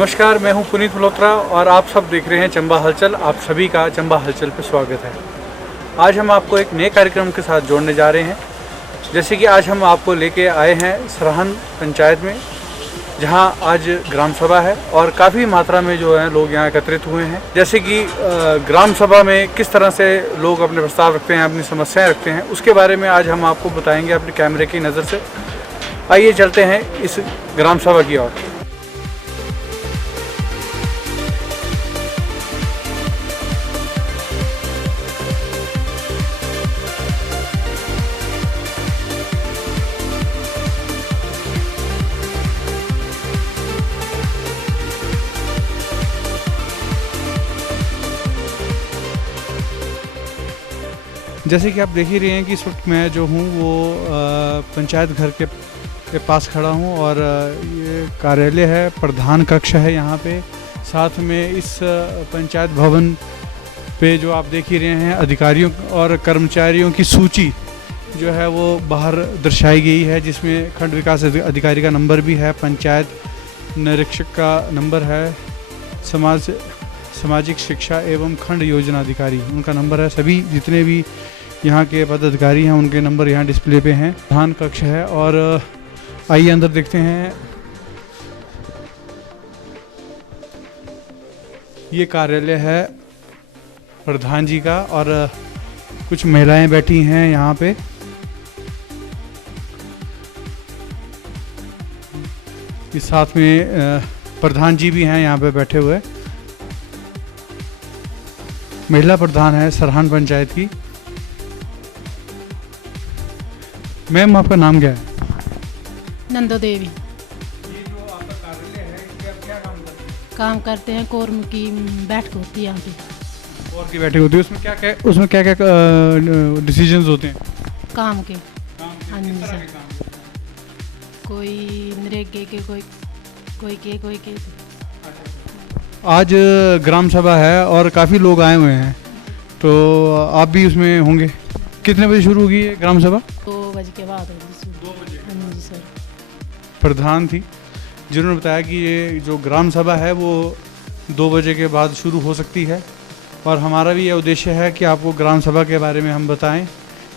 नमस्कार, मैं हूं पुनीत मल्होत्रा और आप सब देख रहे हैं चंबा हलचल। आप सभी का चंबा हलचल पे स्वागत है। आज हम आपको एक नए कार्यक्रम के साथ जोड़ने जा रहे हैं। जैसे कि आज हम आपको लेके आए हैं सरहन पंचायत में, जहां आज ग्राम सभा है और काफ़ी मात्रा में जो है लोग यहां एकत्रित हुए हैं। जैसे कि ग्राम सभा में किस तरह से लोग अपने प्रस्ताव रखते हैं, अपनी समस्याएँ रखते हैं, उसके बारे में आज हम आपको बताएँगे अपने कैमरे की नज़र से। आइए चलते हैं इस ग्राम सभा की ओर। जैसे कि आप देख ही रहे हैं कि इस वक्त मैं जो हूँ वो पंचायत घर के पास खड़ा हूँ और ये कार्यालय है, प्रधान कक्ष है यहाँ पे। साथ में इस पंचायत भवन पे जो आप देख ही रहे हैं अधिकारियों और कर्मचारियों की सूची जो है वो बाहर दर्शाई गई है, जिसमें खंड विकास अधिकारी का नंबर भी है, पंचायत निरीक्षक का नंबर है, सामाजिक शिक्षा एवं खंड योजना अधिकारी उनका नंबर है। सभी जितने भी यहाँ के पदाधिकारी हैं उनके नंबर यहाँ डिस्प्ले पे हैं। प्रधान कक्ष है और आइए अंदर देखते हैं। ये कार्यालय है प्रधान जी का और कुछ महिलाएं बैठी हैं यहाँ पे। इस साथ में प्रधान जी भी हैं यहाँ पे बैठे हुए। महिला प्रधान है सरहन पंचायत की। मैम, आपका नाम क्या है? नंदो देवी। ये जो आपका कार्यालय है, इसमें आप क्या काम करते हैं? काम करते हैं, कोरम की बैठक होती है यहाँ की। और की बैठक होती है, उसमें क्या क्या डिसीजंस होते हैं? काम के काम किस तरह के काम? कोई नरेगे के, कोई के। आज ग्राम सभा है और काफ़ी लोग आए हुए हैं, तो आप भी उसमें होंगे। कितने बजे शुरू होगी ये ग्राम सभा? 2 बजे के बाद होगी। 2 बजे। हाँ जी सर। प्रधान थी जिन्होंने बताया कि ये जो ग्राम सभा है वो 2 बजे के बाद शुरू हो सकती है और हमारा भी ये उद्देश्य है कि आपको ग्राम सभा के बारे में हम बताएं।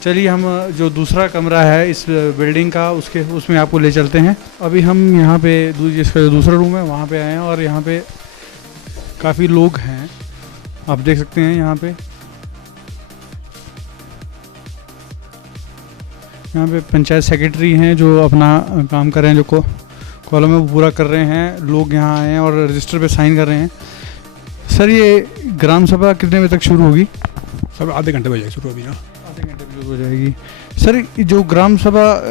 चलिए, हम जो दूसरा कमरा है इस बिल्डिंग का उसमें आपको ले चलते हैं। अभी हम यहाँ पे जिसका जो दूसरा रूम है वहाँ पे आए हैं और यहाँ पे काफ़ी लोग हैं, आप देख सकते हैं। यहाँ पे पंचायत सेक्रेटरी हैं जो अपना काम कर रहे हैं, जो कॉलम है वो पूरा कर रहे हैं। लोग यहाँ आए हैं और रजिस्टर पे साइन कर रहे हैं। सर, ये ग्राम सभा कितने बजे तक शुरू होगी? सब आधे घंटे बजे शुरू होगी ना। आधे घंटे में शुरू हो जाएगी। सर, जो ग्राम सभा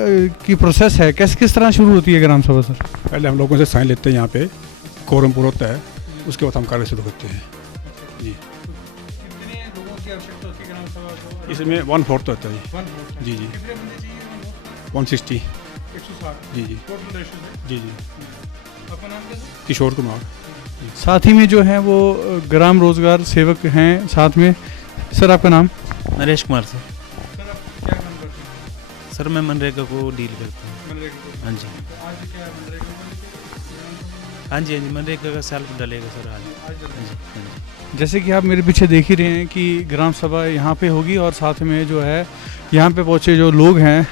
की प्रोसेस है किस तरह शुरू होती है ग्राम सभा? सर, पहले हम लोगों से साइन लेते हैं, यहाँ पे कोरम पूरा होता है, उसके बाद हम कार्य शुरू करते हैं जी। कितने लोगों की आवश्यकता होती है ग्राम सभा को? इसमें 1/4 होता है जी। जी 160 जी। जी। आपका नाम क्या है? किशोर कुमार। साथ ही में जो है वो ग्राम रोजगार सेवक हैं साथ में। सर, आपका नाम? नरेश कुमार सर। सर, आप क्या काम करते हैं? सर, मैं मनरेगा को डील करता हूँ। हाँ जी। तो आज क्या मनरेगा हाँ जी मनरेगा का साल डलेगा सर आज। हाँ जी। जैसे कि आप मेरे पीछे देख ही रहे हैं कि ग्राम सभा यहाँ पे होगी और साथ में जो है यहाँ पे पहुँचे जो लोग हैं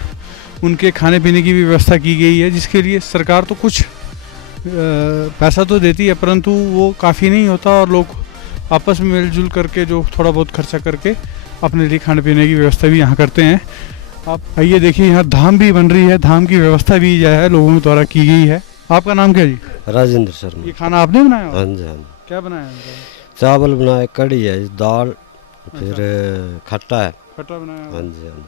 उनके खाने पीने की भी व्यवस्था की गई है, जिसके लिए सरकार तो कुछ पैसा तो देती है परंतु वो काफ़ी नहीं होता और लोग आपस में मिलजुल करके जो थोड़ा बहुत खर्चा करके अपने लिए खाने पीने की व्यवस्था भी यहाँ करते हैं। आप आइए देखिए, यहाँ धाम भी बन रही है, धाम की व्यवस्था भी जो है लोगों के द्वारा की गई है। आपका नाम क्या जी? राजेंद्र शर्मा। ये खाना आपने बनाया? हाँ जी, हाँ जी। क्या बनाया? चावल बनाए, कड़ी है, दाल, फिर खट्टा है। खट्टा बनाया? हाँ जी, हाँ जी।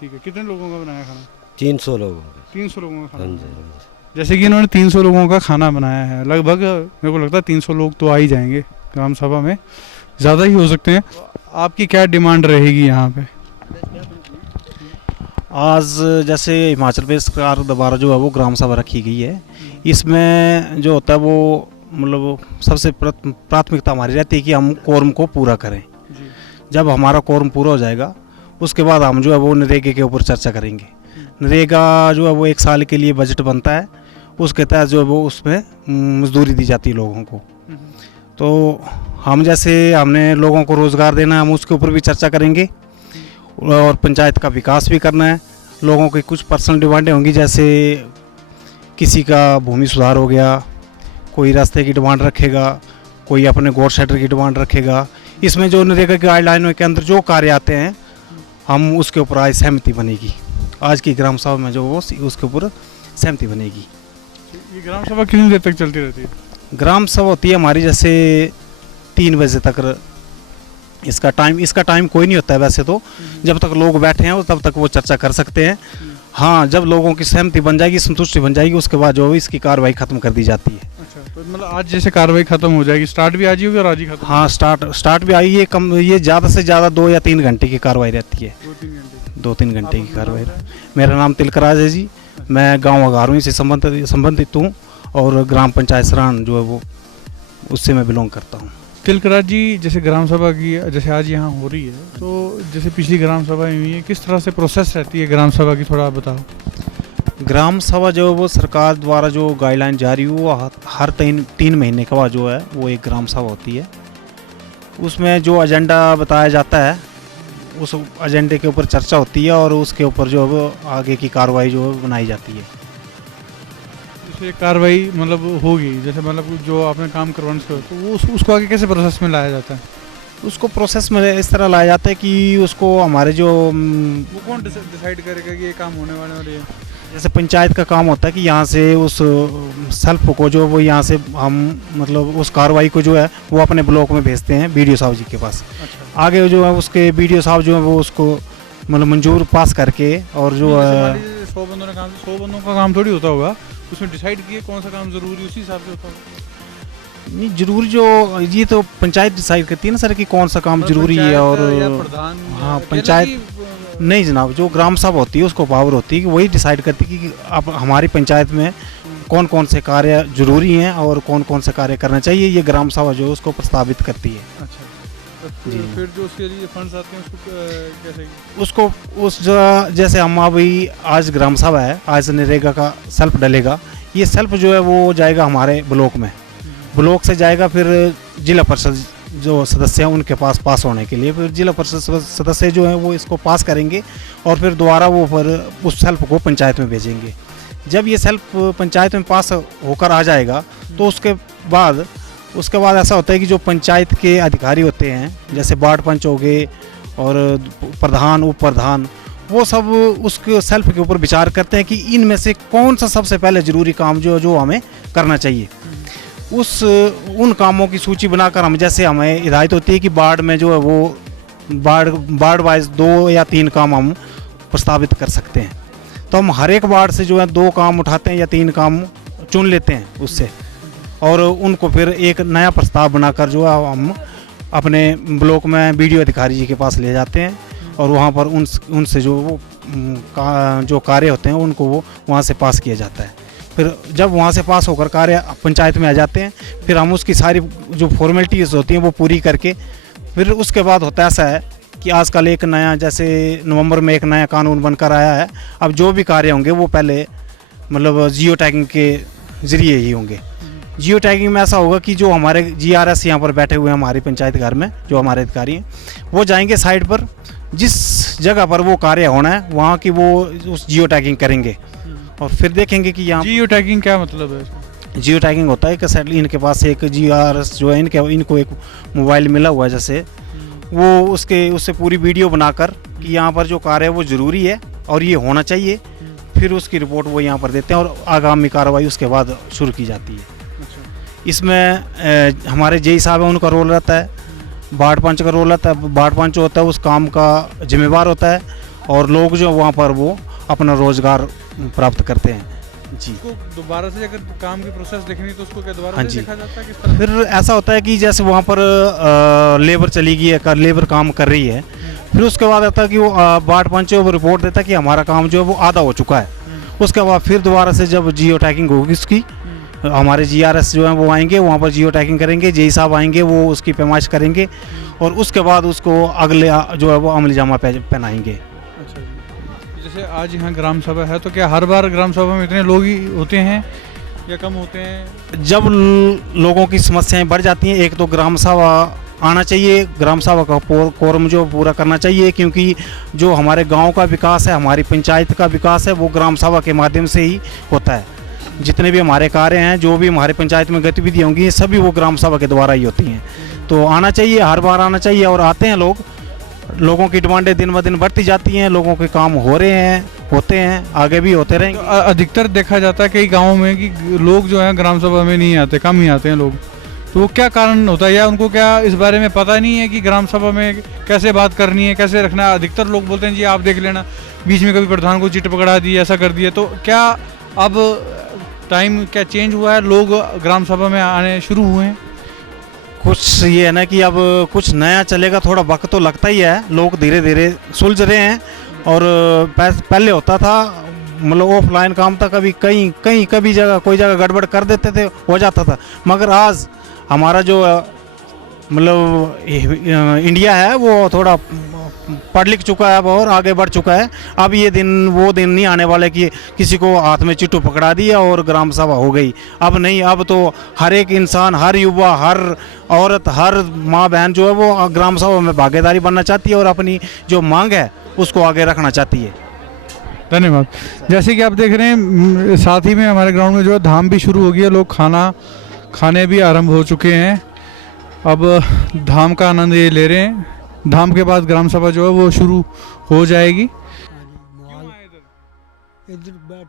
ठीक है। कितने लोगों का बनाया खाना? 300 लोगों का। 300 लोगों का खाना? हाँ जी, हाँ जी। जैसे कि इन्होंने 300 लोगों का खाना बनाया है। लगभग मेरे को लगता है 300 लोग तो आ ही जाएंगे ग्राम सभा में, ज़्यादा ही हो सकते हैं। आपकी क्या डिमांड रहेगी यहाँ पे? आज जैसे हिमाचल प्रदेश सरकार दोबारा जो है वो ग्राम सभा रखी गई है, इसमें जो होता है वो मतलब सबसे प्राथमिकता हमारी रहती है कि हम कोरम को पूरा करें। जब हमारा कोरम पूरा हो जाएगा उसके बाद हम जो है वो नरेगा के ऊपर चर्चा करेंगे। नरेगा जो है वो 1 साल के लिए बजट बनता है उसके तहत जो है वो उसमें मजदूरी दी जाती है लोगों को। तो हम जैसे हमने लोगों को रोज़गार देना है, हम उसके ऊपर भी चर्चा करेंगे और पंचायत का विकास भी करना है। लोगों की कुछ पर्सनल डिमांडें होंगी, जैसे किसी का भूमि सुधार हो गया, कोई रास्ते की डिमांड रखेगा, कोई अपने गोड शेटर की डिमांड रखेगा। इसमें जो नरेगा की गाइडलाइनों के अंदर जो कार्य आते हैं हम उसके ऊपर आज सहमति बनेगी। आज की ग्राम सभा में जो वो उसके ऊपर सहमति बनेगी। ये ग्राम सभा कितनी देर तक चलती रहती है? ग्राम सभा होती है हमारी जैसे 3 बजे तक। इसका टाइम कोई नहीं होता है वैसे तो, जब तक लोग बैठे हैं तब तक वो चर्चा कर सकते हैं। हाँ, जब लोगों की सहमति बन जाएगी, संतुष्टि बन जाएगी, उसके बाद जो इसकी कार्रवाई खत्म कर दी जाती है। अच्छा, तो मतलब आज जैसे कार्रवाई खत्म हो जाएगी, स्टार्ट भी आज ही होगी और आज ही खत्म? हाँ, स्टार्ट भी आई है। ये ज़्यादा से ज़्यादा 2 या 3 घंटे की कार्रवाई रहती है। 2-3 घंटे की कार्रवाई। मेरा नाम तिलकराज है जी, मैं गाँव अगारों से संबंधित हूँ और ग्राम पंचायत सरान जो है वो उससे मैं बिलोंग करता हूँ। तिलकराज जी, जैसे ग्राम सभा की जैसे आज यहाँ हो रही है, तो जैसे पिछली ग्राम सभा हुई है, किस तरह से प्रोसेस रहती है ग्राम सभा की, थोड़ा आप बताओ। ग्राम सभा जो है वो सरकार द्वारा जो गाइडलाइन जारी हुई वो हर 3 महीने के बाद जो है वो एक ग्राम सभा होती है। उसमें जो एजेंडा बताया जाता है उस एजेंडे के ऊपर चर्चा होती है और उसके ऊपर जो है वो आगे की कार्रवाई जो है बनाई जाती है। जैसे कार्रवाई मतलब होगी, जैसे मतलब जो आपने काम करवाने से तो वो उसको आगे कैसे प्रोसेस में लाया जाता है? उसको प्रोसेस में इस तरह लाया जाता है कि उसको हमारे जो वो कौन डिसाइड करेगा कि ये काम होने वाले और ये? जैसे पंचायत का काम होता है कि यहाँ से उस सेल्फ को जो वो यहाँ से हम मतलब उस कार्रवाई को जो है वो अपने ब्लॉक में भेजते हैं बीडीओ साहब जी के पास। अच्छा। आगे जो है उसके बीडीओ साहब जो है वो उसको मतलब मंजूर पास करके और जो है 100 बंदों ने काम, 100 बंदों का काम थोड़ी होता होगा, उसमें डिसाइड किए कौन सा काम जरूरी उसी हिसाब से होता होगा। नहीं जरूरी, जो ये तो पंचायत डिसाइड करती है ना सर कि कौन सा काम जरूरी है। और प्रधान, हाँ, पंचायत नहीं जनाब, जो ग्राम सभा होती है उसको पावर होती है कि वही डिसाइड करती है कि अब हमारी पंचायत में कौन कौन से कार्य जरूरी हैं और कौन कौन से कार्य करना चाहिए, ये ग्राम सभा जो है उसको प्रस्तावित करती है। अच्छा, तो फिर जो उसके लिए फंड्स आते हैं उसको कैसे? उसको जैसे हम अभी आज ग्राम सभा है, आज नरेगा का सेल्फ डलेगा। ये सेल्फ जो है वो जाएगा हमारे ब्लॉक में, ब्लॉक से जाएगा फिर जिला परिषद जो सदस्य हैं उनके पास होने के लिए, फिर जिला परिषद सदस्य जो हैं वो इसको पास करेंगे और फिर दोबारा वो फिर उस सेल्फ को पंचायत में भेजेंगे। जब ये सेल्फ पंचायत में पास होकर आ जाएगा तो उसके बाद ऐसा होता है कि जो पंचायत के अधिकारी होते हैं, जैसे वार्ड पंच हो गए और प्रधान, उप प्रधान, वो सब उसके सेल्फ के ऊपर विचार करते हैं कि इनमें से कौन सा सबसे पहले ज़रूरी काम जो हमें करना चाहिए। उन कामों की सूची बनाकर हम, जैसे हमें हिदायत होती है कि वार्ड में जो है वो वार्ड वाइज 2 या 3 काम हम प्रस्तावित कर सकते हैं, तो हम हर एक वार्ड से जो है 2 काम उठाते हैं या 3 काम चुन लेते हैं उससे, और उनको फिर एक नया प्रस्ताव बनाकर जो है हम अपने ब्लॉक में बीडीओ अधिकारी जी के पास ले जाते हैं और वहाँ पर उनसे जो कार्य होते हैं उनको वो वहाँ से पास किया जाता है। फिर जब वहाँ से पास होकर कार्य पंचायत में आ जाते हैं, फिर हम उसकी सारी जो फॉर्मेलिटीज़ होती हैं वो पूरी करके फिर उसके बाद होता ऐसा है कि आजकल एक नया, जैसे नवंबर में एक नया कानून बनकर आया है। अब जो भी कार्य होंगे वो पहले मतलब जियो टैगिंग के ज़रिए ही होंगे। जियो टैगिंग में ऐसा होगा कि जो हमारे GRS यहाँ पर बैठे हुए हैं हमारी पंचायत घर में, जो हमारे अधिकारी हैं, वो जाएंगे साइड पर, जिस जगह पर वो कार्य होना है वहाँ की वो उस जियो टैगिंग करेंगे और फिर देखेंगे कि यहाँ जियो टैगिंग क्या मतलब है? जियो टैगिंग होता है कि इनके पास एक GRS जो है इनको एक मोबाइल मिला हुआ है, जैसे वो उससे पूरी वीडियो बनाकर कि यहाँ पर जो कार्य है वो ज़रूरी है और ये होना चाहिए, फिर उसकी रिपोर्ट वो यहाँ पर देते हैं और आगामी कार्रवाई उसके बाद शुरू की जाती है। इसमें हमारे जेई साहब हैं, उनका रोल रहता है, वार्ड पंच का रोल रहता है। वार्ड पंच होता है उस काम का जिम्मेवार होता है और लोग जो वहाँ पर वो अपना रोजगार प्राप्त करते हैं जी। दोबारा से अगर काम की प्रोसेस देखनी तो उसको क्या दोबारा हाँ से जी। देखा जाता है किस तरह? फिर ऐसा होता है कि जैसे वहाँ पर लेबर चली गई है, लेबर काम कर रही है, फिर उसके बाद आता है कि वो वार्ड पंच वो रिपोर्ट देता है कि हमारा काम जो है वो आधा हो चुका है। उसके बाद फिर दोबारा से जब जियो टैगिंग होगी उसकी, हमारे GRS जो हैं वो आएंगे, वहाँ पर जियो टैगिंग करेंगे, जेई साहब आएंगे, वो उसकी पैमाइश करेंगे और उसके बाद उसको अगले जो है वो अमली जामा पहनाएंगे। अच्छा, जैसे आज यहाँ ग्राम सभा है तो क्या हर बार ग्राम सभा में इतने लोग ही होते हैं या कम होते हैं? जब लोगों की समस्याएं बढ़ जाती हैं, एक तो ग्राम सभा आना चाहिए, ग्राम सभा का कोरम जो पूरा करना चाहिए, क्योंकि जो हमारे गांव का विकास है, हमारी पंचायत का विकास है, वो ग्राम सभा के माध्यम से ही होता है। जितने भी हमारे कार्य हैं, जो भी हमारे पंचायत में गतिविधियाँ होंगी, सभी वो ग्राम सभा के द्वारा ही होती हैं। तो आना चाहिए, हर बार आना चाहिए, और आते हैं लोग। लोगों की डिमांडें दिन ब दिन बढ़ती जाती हैं, लोगों के काम हो रहे हैं, होते हैं, आगे भी होते रहेंगे। अधिकतर देखा जाता है कई गाँवों में कि लोग जो हैं ग्राम सभा में नहीं आते, कम ही आते हैं लोग। तो वो क्या कारण होता है, या उनको क्या इस बारे में पता नहीं है कि ग्राम सभा में कैसे बात करनी है, कैसे रखना है? अधिकतर लोग बोलते हैं जी आप देख लेना, बीच में कभी प्रधान को चिट पकड़ा दी, ऐसा कर दिया। तो क्या अब टाइम क्या चेंज हुआ है, लोग ग्राम सभा में आने शुरू हुए हैं? कुछ ये है ना कि अब कुछ नया चलेगा, थोड़ा वक्त तो लगता ही है, लोग धीरे धीरे सुलझ रहे हैं। और पहले होता था, मतलब ऑफलाइन काम था, कभी कभी जगह कोई जगह गड़बड़ कर देते थे, हो जाता था। मगर आज हमारा जो मतलब इंडिया है वो थोड़ा पढ़ लिख चुका है और आगे बढ़ चुका है। अब ये दिन वो दिन नहीं आने वाले कि किसी को हाथ में चिट्ठू पकड़ा दिया और ग्राम सभा हो गई। अब नहीं, अब तो हर एक इंसान, हर युवा, हर औरत, हर माँ बहन जो है वो ग्राम सभा में भागीदारी बनना चाहती है और अपनी जो मांग है उसको आगे रखना चाहती है। धन्यवाद। जैसे कि आप देख रहे हैं, साथ ही में हमारे ग्राउंड में जो है धाम भी शुरू हो गई है, लोग खाने भी आरंभ हो चुके हैं। अब धाम का आनंद ये ले रहे हैं। धाम के बाद ग्राम सभा जो है वो शुरू हो जाएगी। इधर बैठ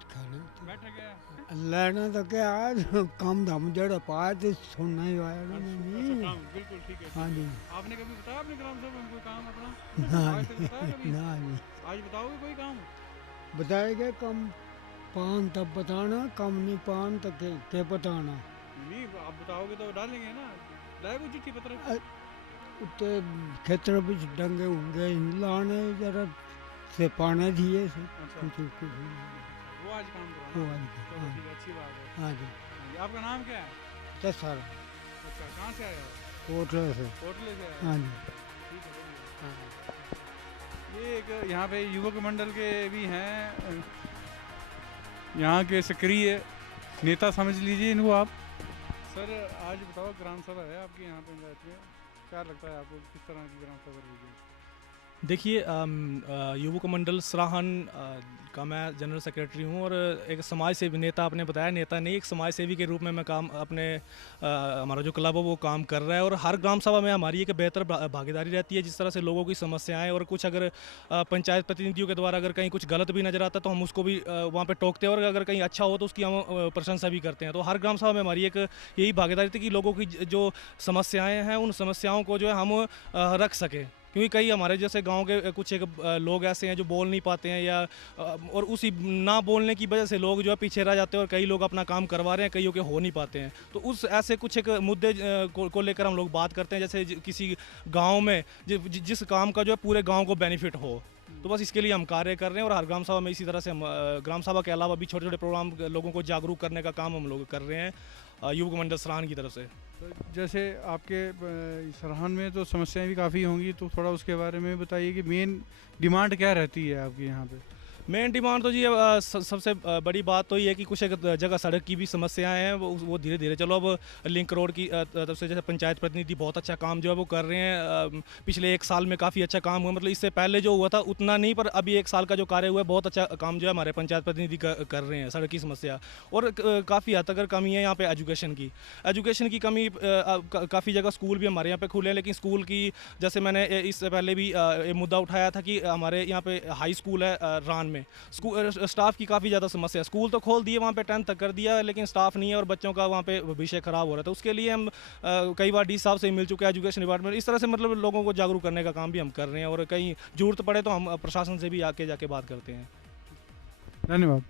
लेना तो क्या आज काम धाम जड़ा पाया तो सुनना ही आया ना। बिल्कुल ठीक है। हाँ जी। आपने कभी बताया अपने ग्राम सभा में कोई काम अपना? ना जी। आज बताओगे कोई काम? बताएगा कम पान तब बताना, कम नहीं पान तो के बताना। नहीं, आप बताओगे तो डालेंगे ना, लाएगो चिट्ठी पत्र। उत्ते खेतर भी डंगे होंगे लाने जरा से पाने दिए से कुछ वो आज काम करो। वो आज चलो ठीक है, अच्छी बात है। हाँ जी। आपका नाम क्या है? दशहरा। अच्छा, कहाँ से आए हो? कोटले से। कोटले से आए? हाँ जी। ठीक है, बढ़िया। ये एक यहाँ पे युवक मंडल के भी हैं, यहाँ के सक्रिय नेता समझ लीजिए इनको आप। सर आज बताओ, ग्राम सभा है आपके यहाँ पंचायत में, क्या लगता है आपको किस तरह की ग्राम सभा होगी? देखिए, युवक मंडल सराहन का मैं जनरल सेक्रेटरी हूँ और एक समाज सेवी, नेता आपने बताया, नेता नहीं, एक समाज सेवी के रूप में मैं काम अपने हमारा जो क्लब है वो काम कर रहा है। और हर ग्राम सभा में हमारी एक बेहतर भागीदारी रहती है। जिस तरह से लोगों की समस्याएं और कुछ अगर पंचायत प्रतिनिधियों के द्वारा अगर कहीं कुछ गलत भी नज़र आता है तो हम उसको भी वहाँ पर टोकते हैं, और अगर कहीं अच्छा हो तो उसकी हम प्रशंसा भी करते हैं। तो हर ग्राम सभा में हमारी एक यही भागीदारी थी कि लोगों की जो समस्याएँ हैं उन समस्याओं को जो है हम रख सकें, क्योंकि कई हमारे जैसे गांव के कुछ एक लोग ऐसे हैं जो बोल नहीं पाते हैं, या और उसी ना बोलने की वजह से लोग जो है पीछे रह जाते हैं और कई लोग अपना काम करवा रहे हैं, कईयों के हो नहीं पाते हैं। तो उस ऐसे कुछ एक मुद्दे को लेकर हम लोग बात करते हैं, जैसे किसी गांव में जिस काम का जो है पूरे गांव को बेनिफिट हो। तो बस इसके लिए हम कार्य कर रहे हैं और हर ग्राम सभा में इसी तरह से हम ग्राम सभा के अलावा भी छोटे छोटे प्रोग्राम लोगों को जागरूक करने का काम हम लोग कर रहे हैं युवक मंडल सराहन की तरफ से। तो जैसे आपके सराहन में तो समस्याएं भी काफ़ी होंगी, तो थोड़ा उसके बारे में बताइए कि मेन डिमांड क्या रहती है आपकी यहाँ पे? मेन डिमांड तो जी सबसे बड़ी बात तो ये है कि कुछ एक जगह सड़क की भी समस्याएं हैं, वो धीरे धीरे चलो अब लिंक रोड की तरफ से जैसे पंचायत प्रतिनिधि बहुत अच्छा काम जो है वो कर रहे हैं। पिछले एक साल में काफ़ी अच्छा काम हुआ, मतलब इससे पहले जो हुआ था उतना नहीं, पर अभी एक साल का जो कार्य हुआ है बहुत अच्छा काम जो है हमारे पंचायत प्रतिनिधि कर रहे हैं सड़क की समस्या। और काफ़ी हद तक कमी है यहाँ पर एजुकेशन की कमी। काफ़ी जगह स्कूल भी हमारे यहाँ पे खुले हैं, लेकिन स्कूल की जैसे मैंने इससे पहले भी ये मुद्दा उठाया था कि हमारे यहाँ पे हाई स्कूल है रान में, स्कूल स्टाफ की काफ़ी ज़्यादा समस्या है। स्कूल तो खोल दिए, वहाँ पे 10th तक कर दिया, लेकिन स्टाफ नहीं है और बच्चों का वहाँ पे विषय ख़राब हो रहा था। उसके लिए हम कई बार डी साहब से मिल चुके हैं, एजुकेशन डिपार्टमेंट। इस तरह से मतलब लोगों को जागरूक करने का काम भी हम कर रहे हैं, और कहीं जरूरत पड़े तो हम प्रशासन से भी आके जाके बात करते हैं। धन्यवाद।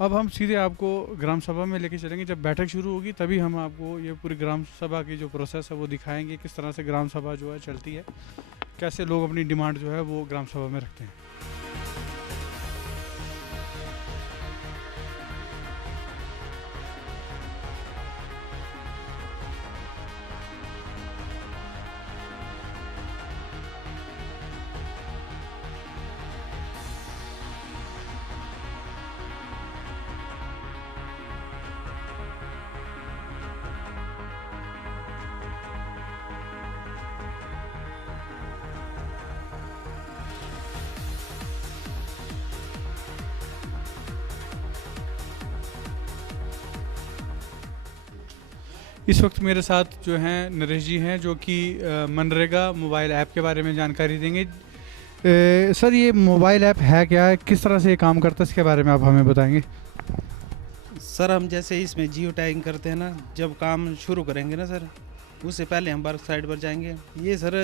अब हम सीधे आपको ग्राम सभा में लेके चलेंगे। जब बैठक शुरू होगी तभी हम आपको ये पूरी ग्राम सभा की जो प्रोसेस है वो दिखाएंगे, किस तरह से ग्राम सभा जो है चलती है, कैसे लोग अपनी डिमांड जो है वो ग्राम सभा में रखते हैं। इस वक्त मेरे साथ जो हैं नरेश जी हैं, जो कि मनरेगा मोबाइल ऐप के बारे में जानकारी देंगे। सर, ये मोबाइल ऐप है क्या, किस तरह से ये काम करता है, इसके बारे में आप हमें बताएंगे? सर हम जैसे इसमें जियो टैगिंग करते हैं ना, जब काम शुरू करेंगे ना सर, उससे पहले हम वर्क साइट पर जाएंगे। ये सर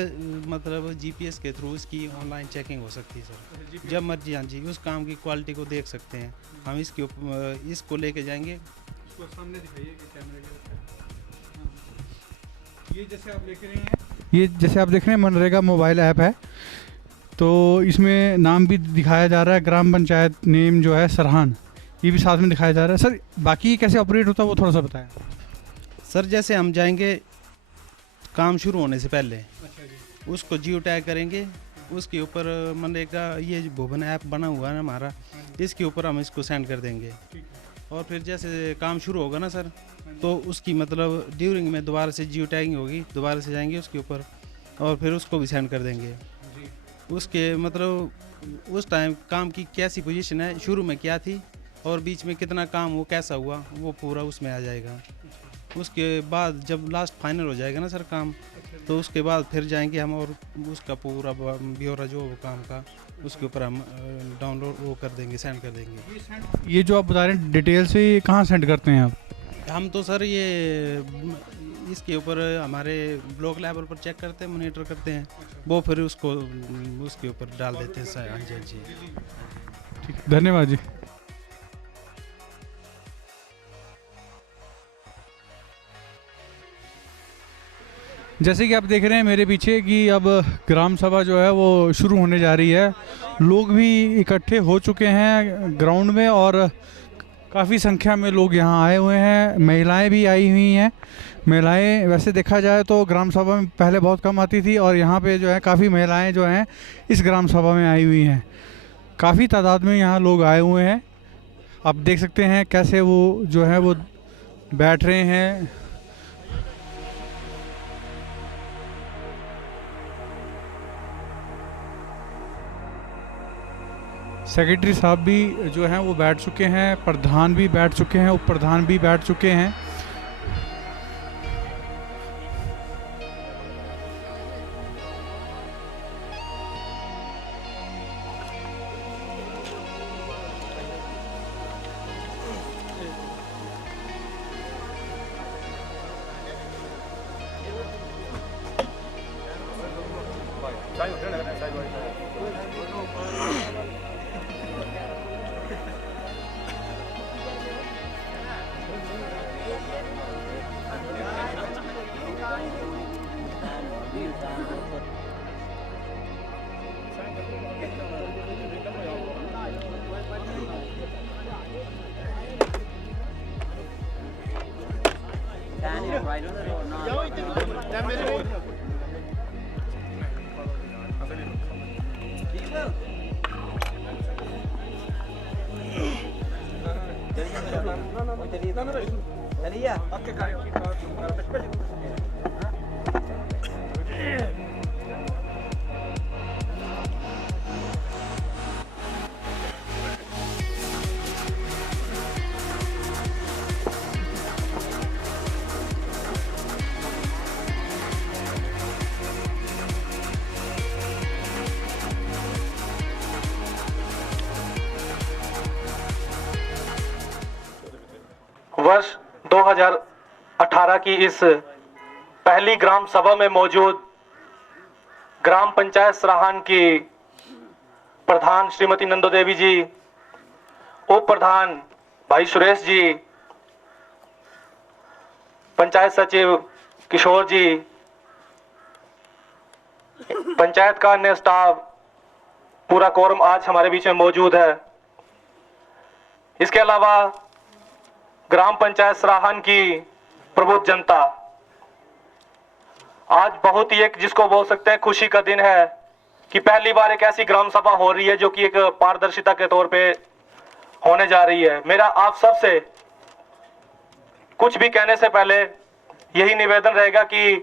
मतलब जीपीएस के थ्रू इसकी ऑनलाइन चेकिंग हो सकती है सर, जब मर्जी। हाँ जी, उस काम की क्वालिटी को देख सकते हैं हम। इसको लेके जाएंगे। सामने दिखाइए कि कैमरे के। ये जैसे आप देख रहे हैं मनरेगा मोबाइल ऐप है। तो इसमें नाम भी दिखाया जा रहा है, ग्राम पंचायत नेम जो है सरहान, ये भी साथ में दिखाया जा रहा है। सर, बाकी कैसे ऑपरेट होता है वो थोड़ा सा बताएं। सर जैसे हम जाएंगे काम शुरू होने से पहले उसको जियो टैग करेंगे, उसके ऊपर मनरेगा ये भुवन ऐप बना हुआ है ना हमारा, इसके ऊपर हम इसको सेंड कर देंगे। और फिर जैसे काम शुरू होगा ना सर, तो उसकी मतलब ड्यूरिंग में दोबारा से जियो टैगिंग होगी, दोबारा से जाएंगे उसके ऊपर और फिर उसको भी सेंड कर देंगे। उसके मतलब उस टाइम काम की कैसी पोजीशन है, शुरू में क्या थी और बीच में कितना काम वो कैसा हुआ, वो पूरा उसमें आ जाएगा। उसके बाद जब लास्ट फाइनल हो जाएगा ना सर काम, तो उसके बाद फिर जाएंगे हम और उसका पूरा ब्यौरा जो काम का उसके ऊपर हम डाउनलोड वो कर देंगे, सेंड कर देंगे। ये जो आप बता रहे हैं डिटेल से, ये कहाँ सेंड करते हैं आप? हम तो सर ये इसके ऊपर हमारे ब्लॉक लेवल पर चेक करते हैं, मॉनिटर करते हैं, वो फिर उसको उसके ऊपर डाल देते हैं सर। हाँ जी, हाँ जी, ठीक, धन्यवाद जी। जैसे कि आप देख रहे हैं मेरे पीछे कि अब ग्राम सभा जो है वो शुरू होने जा रही है। लोग भी इकट्ठे हो चुके हैं ग्राउंड में और काफ़ी संख्या में लोग यहाँ आए हुए हैं। महिलाएं भी आई हुई हैं। महिलाएं वैसे देखा जाए तो ग्राम सभा में पहले बहुत कम आती थी और यहाँ पे जो है काफ़ी महिलाएं जो हैं इस ग्राम सभा में आई हुई हैं। काफ़ी तादाद में यहाँ लोग आए हुए हैं। आप देख सकते हैं कैसे वो जो है वो बैठ रहे हैं। सेक्रेटरी साहब भी जो हैं वो बैठ चुके हैं, प्रधान भी बैठ चुके हैं, उप प्रधान भी बैठ चुके हैं। वर्ष 2018 की इस पहली ग्राम सभा में मौजूद ग्राम पंचायत सराहन की प्रधान श्रीमती नंदो देवी जी, उप प्रधान भाई सुरेश जी, पंचायत सचिव किशोर जी, पंचायत का अन्य स्टाफ, पूरा कोरम आज हमारे बीच में मौजूद है। इसके अलावा ग्राम पंचायत सराहन की प्रबुद्ध जनता, आज बहुत ही एक जिसको बोल सकते हैं खुशी का दिन है कि पहली बार एक ऐसी ग्राम सभा हो रही है जो कि एक पारदर्शिता के तौर पे होने जा रही है। मेरा आप सब से कुछ भी कहने से पहले यही निवेदन रहेगा कि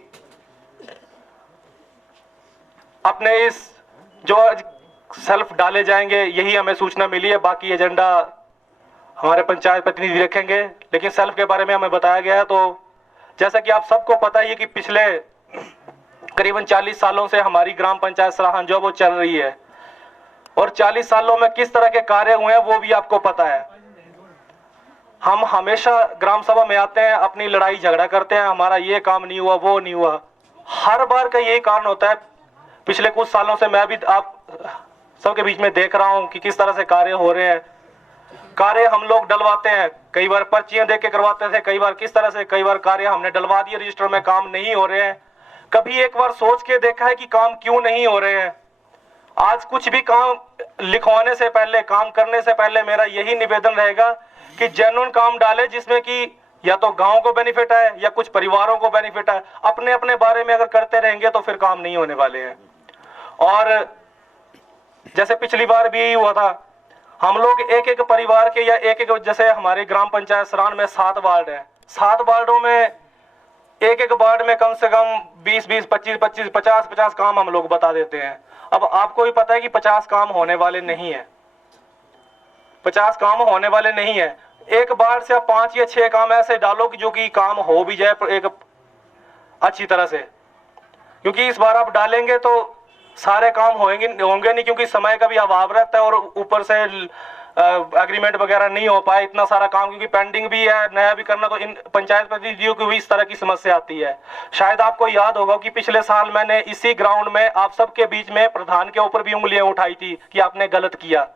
अपने इस जो सेल्फ डाले जाएंगे, यही हमें सूचना मिली है, बाकी एजेंडा हमारे पंचायत प्रतिनिधि रखेंगे, लेकिन सेल्फ के बारे में हमें बताया गया है। तो जैसा कि आप सबको पता ही है कि पिछले करीबन 40 सालों से हमारी ग्राम पंचायत सराहन जो वो चल रही है, और 40 सालों में किस तरह के कार्य हुए हैं वो भी आपको पता है। हम हमेशा ग्राम सभा में आते हैं, अपनी लड़ाई झगड़ा करते हैं, हमारा ये काम नहीं हुआ, वो नहीं हुआ। हर बार का यही कारण होता है। पिछले कुछ सालों से मैं भी आप सबके बीच में देख रहा हूं कि किस तरह से कार्य हो रहे हैं। कार्य हम लोग डलवाते हैं, कई बार पर्चियां दे के करवाते थे, कई बार किस तरह से, कई बार कार्य हमने डलवा दिए, रजिस्टर में काम नहीं हो रहे हैं। कभी एक बार सोच के देखा है कि काम क्यों नहीं हो रहे हैं? आज कुछ भी काम लिखवाने से पहले, काम करने से पहले मेरा यही निवेदन रहेगा कि जेन्युइन काम डाले, जिसमें कि या तो गांव को बेनिफिट है या कुछ परिवारों को बेनिफिट है। अपने अपने बारे में अगर करते रहेंगे तो फिर काम नहीं होने वाले हैं। और जैसे पिछली बार भी यही हुआ था, हम लोग एक एक परिवार के या एक एक, जैसे हमारे ग्राम पंचायत सराहन में 7 वार्ड है, 7 वार्डों में एक एक वार्ड में कम से कम 20-20, 25-25, 50-50 काम हम लोग बता देते हैं। अब आपको भी पता है कि 50 काम होने वाले नहीं है, 50 काम होने वाले नहीं है। एक बार से आप 5 या 6 काम ऐसे डालो कि जो कि काम हो भी जाए एक अच्छी तरह से, क्योंकि इस बार आप डालेंगे तो सारे काम होंगे नहीं, क्योंकि समय का भी अभाव रहता है और ऊपर से एग्रीमेंट वगैरह नहीं हो पाए, इतना सारा काम क्योंकि पेंडिंग भी है, नया भी करना, तो इन पंचायत प्रतिनिधियों को भी इस तरह की समस्या आती है। शायद आपको याद होगा कि पिछले साल मैंने इसी ग्राउंड में आप सबके बीच में प्रधान के ऊपर भी उंगलियां उठाई थी कि आपने गलत किया,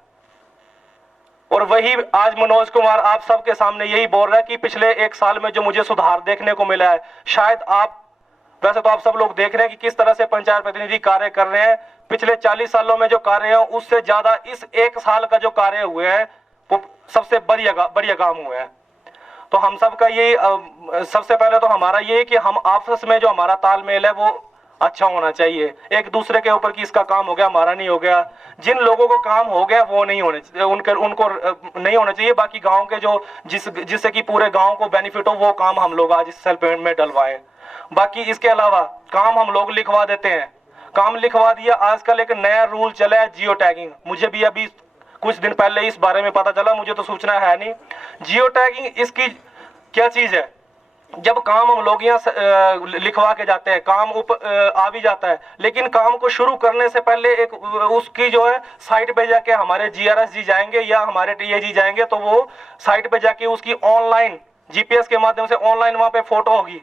और वही आज मनोज कुमार आप सबके सामने यही बोल रहा है कि पिछले 1 साल में जो मुझे सुधार देखने को मिला है, शायद आप, वैसे तो आप सब लोग देख रहे हैं कि किस तरह से पंचायत प्रतिनिधि कार्य कर रहे हैं। पिछले 40 सालों में जो कार्य है उससे ज्यादा इस 1 साल का जो कार्य हुए हैं वो सबसे बढ़िया काम हुए हैं। तो हम सबका ये सबसे पहले तो हमारा ये कि हम आपस में जो हमारा तालमेल है वो अच्छा होना चाहिए। एक दूसरे के ऊपर कि इसका काम हो गया, हमारा नहीं हो गया। जिन लोगों को काम हो गया वो नहीं होने, उनको नहीं होना चाहिए। बाकी गांव के जो जिससे कि पूरे गांव को बेनिफिट हो, वो काम हम लोग आज इस सेल्फ पेमेंट में डलवाएं। बाकी इसके अलावा काम हम लोग लिखवा देते हैं, काम लिखवा दिया। आजकल एक नया रूल चला है, जियो टैगिंग। मुझे भी अभी कुछ दिन पहले इस बारे में पता चला, मुझे तो सूचना है नहीं। जियो टैगिंग इसकी क्या चीज है? जब काम हम लोग यहाँ लिखवा के जाते हैं, काम आ भी जाता है, लेकिन काम को शुरू करने से पहले एक उसकी जो है साइट पे जाके हमारे GRS जी जाएंगे या हमारे TA जी जाएंगे, तो वो साइट पे जाके उसकी ऑनलाइन GPS के माध्यम से ऑनलाइन वहाँ पे फोटो होगी,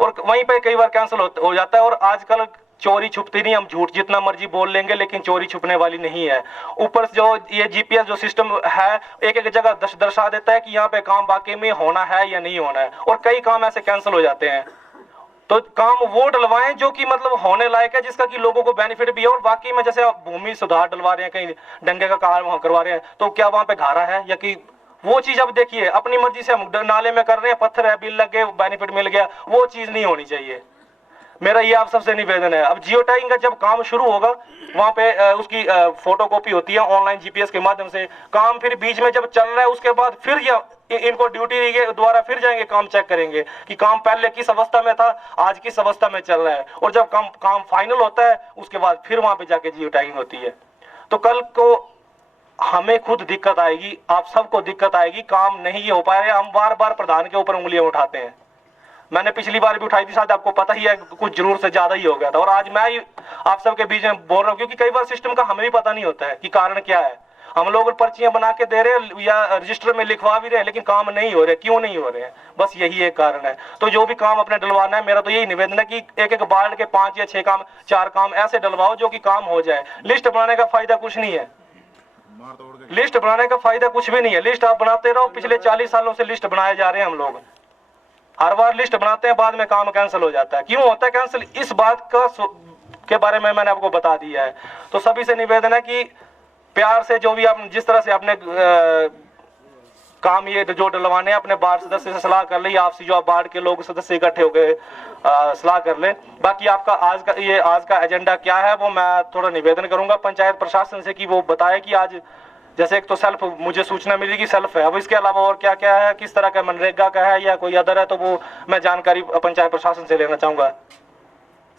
और वहीं पे कई बार कैंसिल हो जाता है। और आजकल चोरी छुपती नहीं, हम झूठ जितना मर्जी बोल लेंगे लेकिन चोरी छुपने वाली नहीं है। ऊपर जो ये GPS जो सिस्टम है एक एक जगह दर्शा देता है कि यहाँ पे काम वाकई में होना है या नहीं होना है, और कई काम ऐसे कैंसिल हो जाते हैं। तो काम वो डलवाएं जो कि मतलब होने लायक है, जिसका कि लोगों को बेनिफिट भी है। और बाकी में जैसे आप भूमि सुधार डलवा रहे हैं, कहीं डंगे का काम करवा रहे हैं, तो क्या वहां पे घारा है या कि वो चीज? अब देखिए, अपनी मर्जी से हम नाले में कर रहे हैं, पत्थर है, बिल लग गए, बेनिफिट मिल गया, वो चीज नहीं होनी चाहिए। मेरा ये आप सबसे निवेदन है। अब जियो टैगिंग का जब काम शुरू होगा, वहां पे उसकी फोटोकॉपी होती है ऑनलाइन GPS के माध्यम से। काम फिर बीच में जब चल रहा है, उसके बाद फिर इनको ड्यूटी के द्वारा फिर जाएंगे, काम चेक करेंगे कि काम पहले किस अवस्था में था, आज किस अवस्था में चल रहा है। और जब काम फाइनल होता है, उसके बाद फिर वहां पे जाके जियो टैगिंग होती है। तो कल को हमें खुद दिक्कत आएगी, आप सबको दिक्कत आएगी, काम नहीं हो पाएगा। हम बार बार प्रधान के ऊपर उंगलियां उठाते हैं। मैंने पिछली बार भी उठाई थी, शायद आपको पता ही है, कुछ जरूरत से ज्यादा ही हो गया था। और आज मैं ही आप सबके बीच में बोल रहा हूँ, क्योंकि कई बार सिस्टम का हमें भी पता नहीं होता है कि कारण क्या है। हम लोग पर्चियां बना के दे रहे हैं या रजिस्टर में लिखवा भी रहे हैं, लेकिन काम नहीं हो रहे। क्यों नहीं हो रहे हैं? बस यही एक कारण है। तो जो भी काम अपने डलवाना है, मेरा तो यही निवेदन है कि एक एक वार्ड के 5 या 6 काम, 4 काम ऐसे डलवाओ जो कि काम हो जाए। लिस्ट बनाने का फायदा कुछ नहीं है, लिस्ट बनाने का फायदा कुछ भी नहीं है। लिस्ट आप बनाते रहो, पिछले 40 सालों से लिस्ट बनाए जा रहे हैं हम लोग। हर बार लिस्ट बनाते हैं, बाद में काम कैंसिल हो जाता है। क्यों होता है कैंसिल? इस बात के बारे में मैंने आपको बता दिया है। तो सभी से निवेदन है कि प्यार से जो भी आप जिस तरह से अपने काम ये जो डलवाने अपने वार्ड सदस्य से सलाह कर ले, आपसे जो आप वार्ड के लोग सदस्य इकट्ठे हो गए सलाह कर ले। बाकी आपका आज का एजेंडा क्या है वो मैं थोड़ा निवेदन करूंगा पंचायत प्रशासन से कि वो बताए कि आज जैसे एक तो सेल्फ मुझे सूचना मिली कि सेल्फ है, अब इसके अलावा और क्या क्या है, किस तरह का मनरेगा का है या कोई अदर है, तो वो मैं जानकारी पंचायत प्रशासन से लेना चाहूंगा।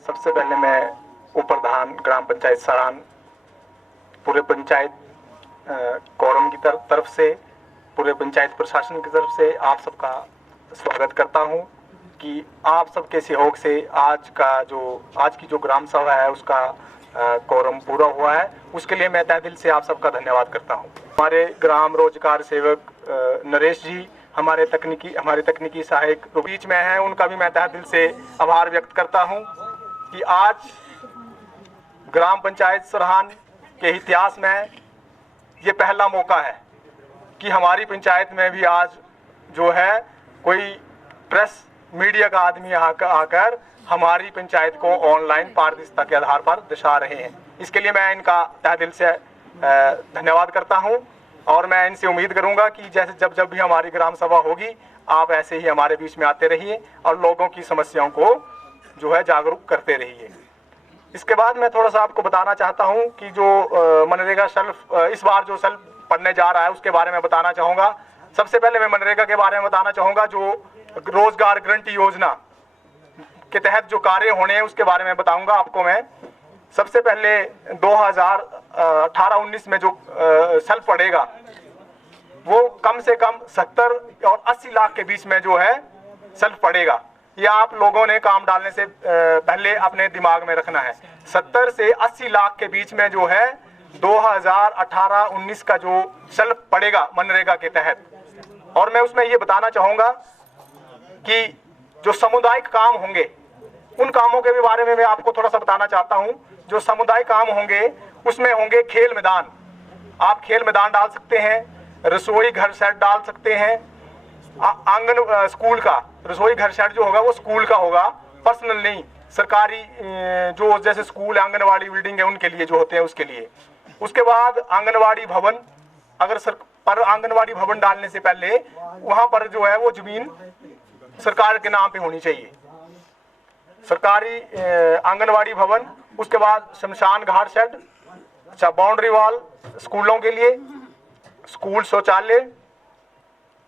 सबसे पहले मैं उपप्रधान ग्राम पंचायत सराहन पूरे पंचायत कोरम की तरफ से, पूरे पंचायत प्रशासन की तरफ से आप सबका स्वागत करता हूं। कि आप सबके सहयोग से आज की जो ग्राम सभा है उसका कोरम पूरा हुआ है, उसके लिए मैं तहे दिल से आप सबका धन्यवाद करता हूं। हमारे ग्राम रोजगार सेवक नरेश जी, हमारे तकनीकी सहायक बीच में हैं, उनका भी मैं तहे दिल से आभार व्यक्त करता हूं कि आज ग्राम पंचायत सरहान के इतिहास में ये पहला मौका है कि हमारी पंचायत में भी आज जो है कोई प्रेस मीडिया का आदमी आकर हमारी पंचायत को ऑनलाइन पारदर्शिता के आधार पर दर्शा रहे हैं। इसके लिए मैं इनका तहे दिल से धन्यवाद करता हूं और मैं इनसे उम्मीद करूंगा कि जैसे जब भी हमारी ग्राम सभा होगी आप ऐसे ही हमारे बीच में आते रहिए और लोगों की समस्याओं को जो है जागरूक करते रहिए। इसके बाद मैं थोड़ा सा आपको बताना चाहता हूं कि जो मनरेगा सेल्फ इस बार जो सेल्फ पढ़ने जा रहा है उसके बारे में बताना चाहूँगा। सबसे पहले मैं मनरेगा के बारे में बताना चाहूँगा। जो रोजगार गारंटी योजना के तहत जो कार्य होने हैं उसके बारे में बताऊंगा आपको मैं। सबसे पहले 2018-19 में जो सेल्फ पड़ेगा वो कम से कम 70 और 80 लाख के बीच में जो है सेल्फ पड़ेगा। ये आप लोगों ने काम डालने से पहले अपने दिमाग में रखना है। 70 से 80 लाख के बीच में जो है 2018-19 का जो सेल्फ पड़ेगा मनरेगा के तहत। और मैं उसमें ये बताना चाहूँगा कि जो सामुदायिक काम होंगे उन कामों के भी बारे में मैं आपको थोड़ा सा बताना चाहता हूँ। जो सामुदायिक काम होंगे उसमें होंगे खेल मैदान, आप खेल मैदान डाल सकते हैं, रसोई घर सेट डाल सकते हैं, आंगन स्कूल का रसोई घर सेट जो होगा वो स्कूल का होगा, पर्सनल नहीं, सरकारी जो जैसे स्कूल आंगनवाड़ी बिल्डिंग है उनके लिए जो होते हैं उसके लिए। उसके बाद आंगनवाड़ी भवन, अगर पर आंगनवाड़ी भवन डालने से पहले वहां पर जो है वो जमीन सरकार के नाम पे होनी चाहिए, सरकारी आंगनवाड़ी भवन। उसके बाद शमशान घाट सेट, अच्छा बाउंड्री वॉल स्कूलों के लिए, स्कूल शौचालय,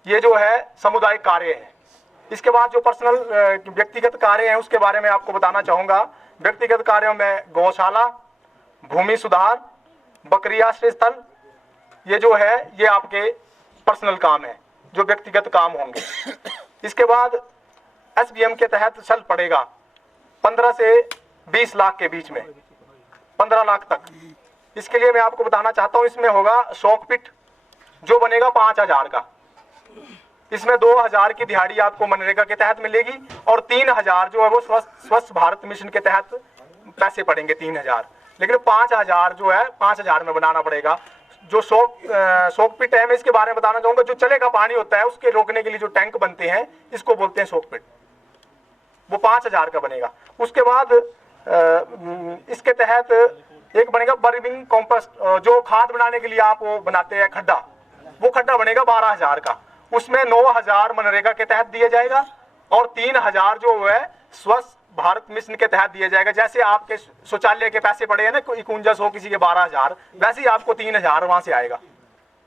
ये जो है सामुदायिक कार्य है। इसके बाद जो पर्सनल व्यक्तिगत कार्य हैं उसके बारे में आपको बताना चाहूँगा। व्यक्तिगत कार्यों में गौशाला, भूमि सुधार, बकरी आश्रय स्थल, ये जो है ये आपके पर्सनल काम है जो व्यक्तिगत काम होंगे। इसके बाद SBM के तहत सेल्फ पड़ेगा 15 से 20 लाख के बीच में, 15 लाख तक। इसके लिए मैं आपको बताना चाहता हूँ, इसमें होगा शौक पिट जो बनेगा 5000 का। इसमें 2000 की दिहाड़ी आपको मनरेगा के तहत मिलेगी और 3000 जो है वो स्वच्छ भारत मिशन के तहत पैसे पड़ेंगे 3000, लेकिन 5000 जो है 5000 में बनाना पड़ेगा। जो शौक पिट है मैं इसके बारे में बताना चाहूँगा। जो चले का पानी होता है उसके रोकने के लिए जो टैंक बनते हैं इसको बोलते हैं शौक पिट, वो 5000 का बनेगा। उसके बाद इसके तहत एक बनेगा बर्मिंग कॉम्पोस्ट, जो खाद बनाने के लिए आप वो बनाते हैं खड्डा, वो खड्डा बनेगा 12000 का। उसमें 9000 मनरेगा के तहत दिया जाएगा और 3000 जो है स्वच्छ भारत मिशन के तहत दिया जाएगा। जैसे आपके शौचालय के पैसे पड़े हैं ना 5100, किसी के 12000, वैसे ही आपको 3000 वहां से आएगा।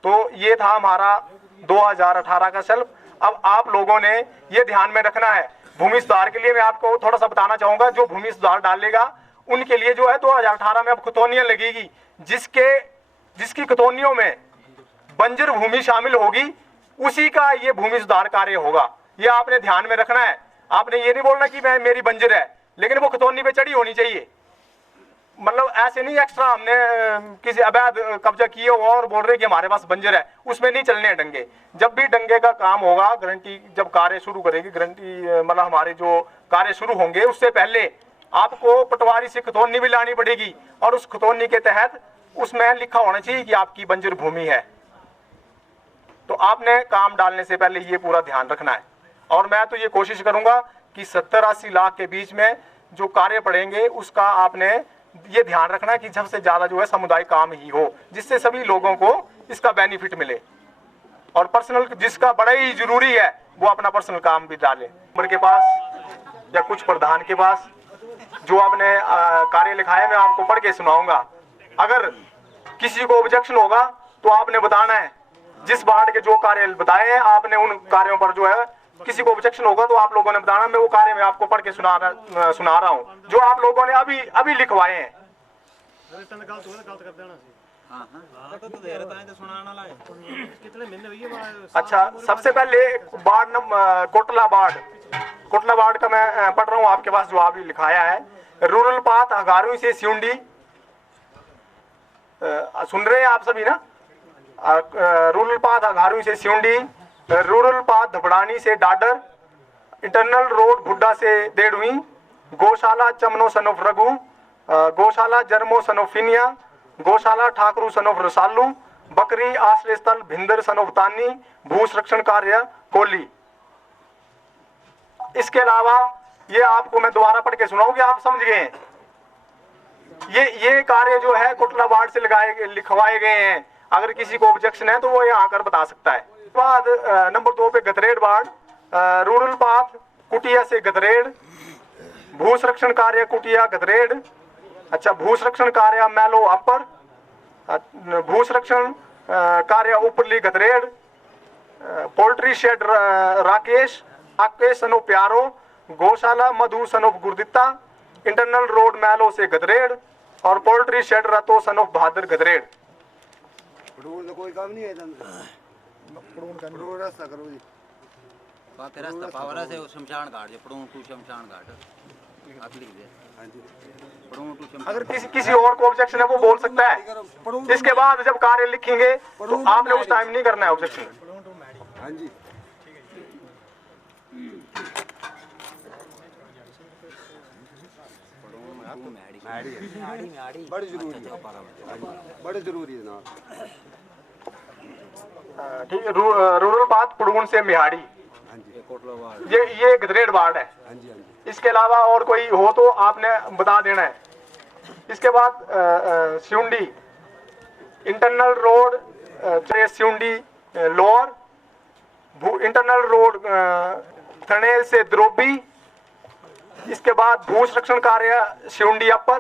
तो ये था हमारा 2018 का सेल्फ। अब आप लोगों ने ये ध्यान में रखना है, भूमि सुधार के लिए मैं आपको थोड़ा सा बताना चाहूंगा। जो भूमि सुधार डालेगा उनके लिए जो है 2018 में अब खतौनियां लगेगी, जिसकी खतौनियों में बंजर भूमि शामिल होगी उसी का ये भूमि सुधार कार्य होगा। ये आपने ध्यान में रखना है। आपने ये नहीं बोलना कि मेरी बंजर है, लेकिन वो खतौनी पे चढ़ी होनी चाहिए। मतलब ऐसे नहीं एक्स्ट्रा हमने किसी अवैध कब्जा किए हो और बोल रहे कि हमारे पास बंजर है, उसमें नहीं चलने हैं डंगे। जब भी डंगे का काम होगा, गारंटी जब कार्य शुरू करेगी, गारंटी मतलब हमारे जो कार्य शुरू होंगे उससे पहले आपको पटवारी से खतौनी भी लानी पड़ेगी और उस खतौनी के तहत उसमें लिखा होना चाहिए कि आपकी बंजर भूमि है। तो आपने काम डालने से पहले ये पूरा ध्यान रखना है। और मैं तो ये कोशिश करूंगा कि 70-80 लाख के बीच में जो कार्य पड़ेंगे उसका आपने ये ध्यान रखना है कि सबसे ज्यादा जो है सामुदायिक काम ही हो, जिससे सभी लोगों को इसका बेनिफिट मिले। और पर्सनल जिसका बड़ा ही जरूरी है वो अपना पर्सनल काम भी डाले। उम्र के पास या कुछ प्रधान के पास जो आपने कार्य लिखा है मैं आपको पढ़ के सुनाऊंगा। अगर किसी को ऑब्जेक्शन होगा तो आपने बताना है। जिस वार्ड के जो कार्य बताए हैं आपने उन कार्यों पर जो है किसी को ऑब्जेक्शन होगा तो आप लोगों ने बताना। मैं वो कार्य में आपको पढ़ के सुना रहा हूँ जो आप लोगों ने अभी लिखवाए हैं। अच्छा, सबसे पहले वार्ड नंबर कोटला वार्ड का मैं पढ़ रहा हूँ, आपके पास जो अभी लिखाया है। रूरल पाथ अगारवी से सिउंडी, सुन रहे हैं आप सभी ना? रूरल पाथ अगारवी से सिउंडी, रूरल पाथ धपड़ानी से डाडर, इंटरनल रोड भुड्डा से देड़वी, गौशाला चमनो सनोफ रघु, गौशाला जरमो सनोफ फिनिया, गौशाला ठाकरू सनोफ रसालू, बकरी आश्रय स्थल भिंदर सनोफ तानी, भू संरक्षण कार्य कोली। इसके अलावा ये आपको मैं दोबारा पढ़ के सुनाऊंगी, आप समझ गए हैं। ये कार्य जो है कोटला वार्ड से लिखवाए गए हैं। अगर किसी को ऑब्जेक्शन है तो वो यहाँ आकर बता सकता है। बाद नंबर 2 पे गतरेड़ वार्ड, रूरल पाथ कुटिया से गतरेड़, भू संरक्षण कार्य कुटिया गतरेड़। अच्छा, भू संरक्षण कार्य मैलो अपर, भू संरक्षण कार्य ऊपरली गतरेड़, पोल्ट्री शेड राकेश सनो प्यारो, गौशाला मधु सनो गुरदित्ता, इंटरनल रोड मैलो से गदरेड़ और पोल्ट्री शेड रतो सनो बहादुर गदरेड़। कोई काम नहीं है, रास्ता करो जी, बाकी रास्ता पावरा से शमशान घाट जो पड़ों टू शमशान घाट अगली है। हां जी, अगर किसी और को ऑब्जेक्शन है वो बोल सकता है। इसके बाद जब कार्य लिखेंगे तो आपने उस टाइम नहीं करना है ऑब्जेक्शन। हां जी, बड़ी जरूरी है, बड़ी जरूरी है जनाब। ठीक है, रूरल पाथ पुड़गुन से मिहाड़ी, ये गदरेड़ वार्ड है। इसके अलावा और कोई हो तो आपने बता देना है। इसके बाद Siundi internal road Siundi lower, internal road Thanel से द्रोबी। इसके बाद भू संरक्षण कार्य सिउंडी अपर,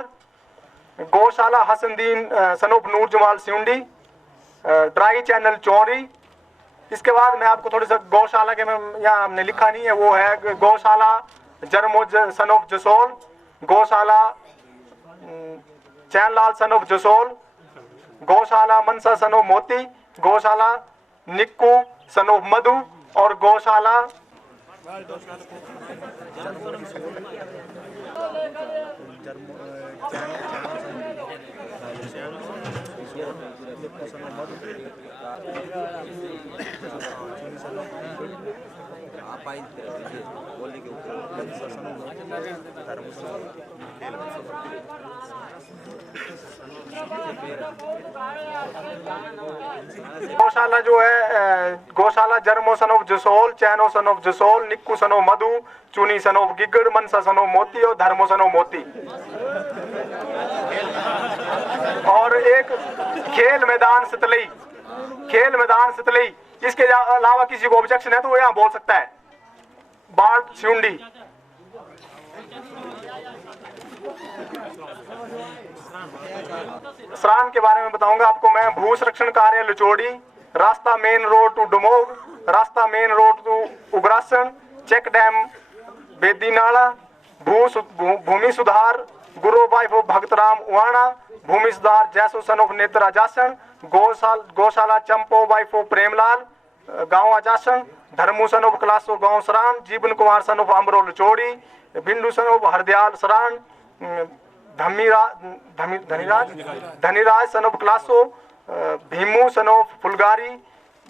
गौशाला हसनदीन सनोफ नूर जमाल सिउंडी, ड्राई चैनल चौरी। इसके बाद मैं आपको थोड़ी सा गौशाला के में यहाँ हमने लिखा नहीं है, वो है गौशाला जरमोज सनोफ जसोल, गौशाला चैनलाल सनोफ जसोल, गौशाला मनसा सनोफ मोती, गौशाला निक्कू सनोफ मधु और गौशाला गौशाला जो है गौशाला जरमो सनोफ जसोल, चैनो सनोफ जसोल, निक्कू सनोफ मधु, चुनी सनोफ गिगड़, मनसा सनोफ मोती और धर्मो सनोफ मोती। और एक खेल मैदान सतलई। इसके अलावा किसी को ऑब्जेक्शन है तो वो यहाँ बोल सकता है। बाढ़ सिउंडी, सरान के बारे में बताऊंगा आपको मैं। भू संरक्षण कार्य लचोड़ी, रास्ता मेन रोड टू डुमोग, रास्ता main road to Ugrasan, check dam Bedinala, भूमि सुधार गुरु वाइफ ऑफ भक्तराम उवाणा, भूमि सुधार जैसो सन ऑफ नेत्रा जासन, गौशाला चंपो वाइफ ऑफ प्रेमलाल गांव आजासन, धर्मू सन ऑफ क्लासो गांव Saran, Jeevan Kumar son of Amro Lachodi, Bhindu son of Hardayal Saran, Dhaniraj son of Klaso, Bhimu son of Phulgari,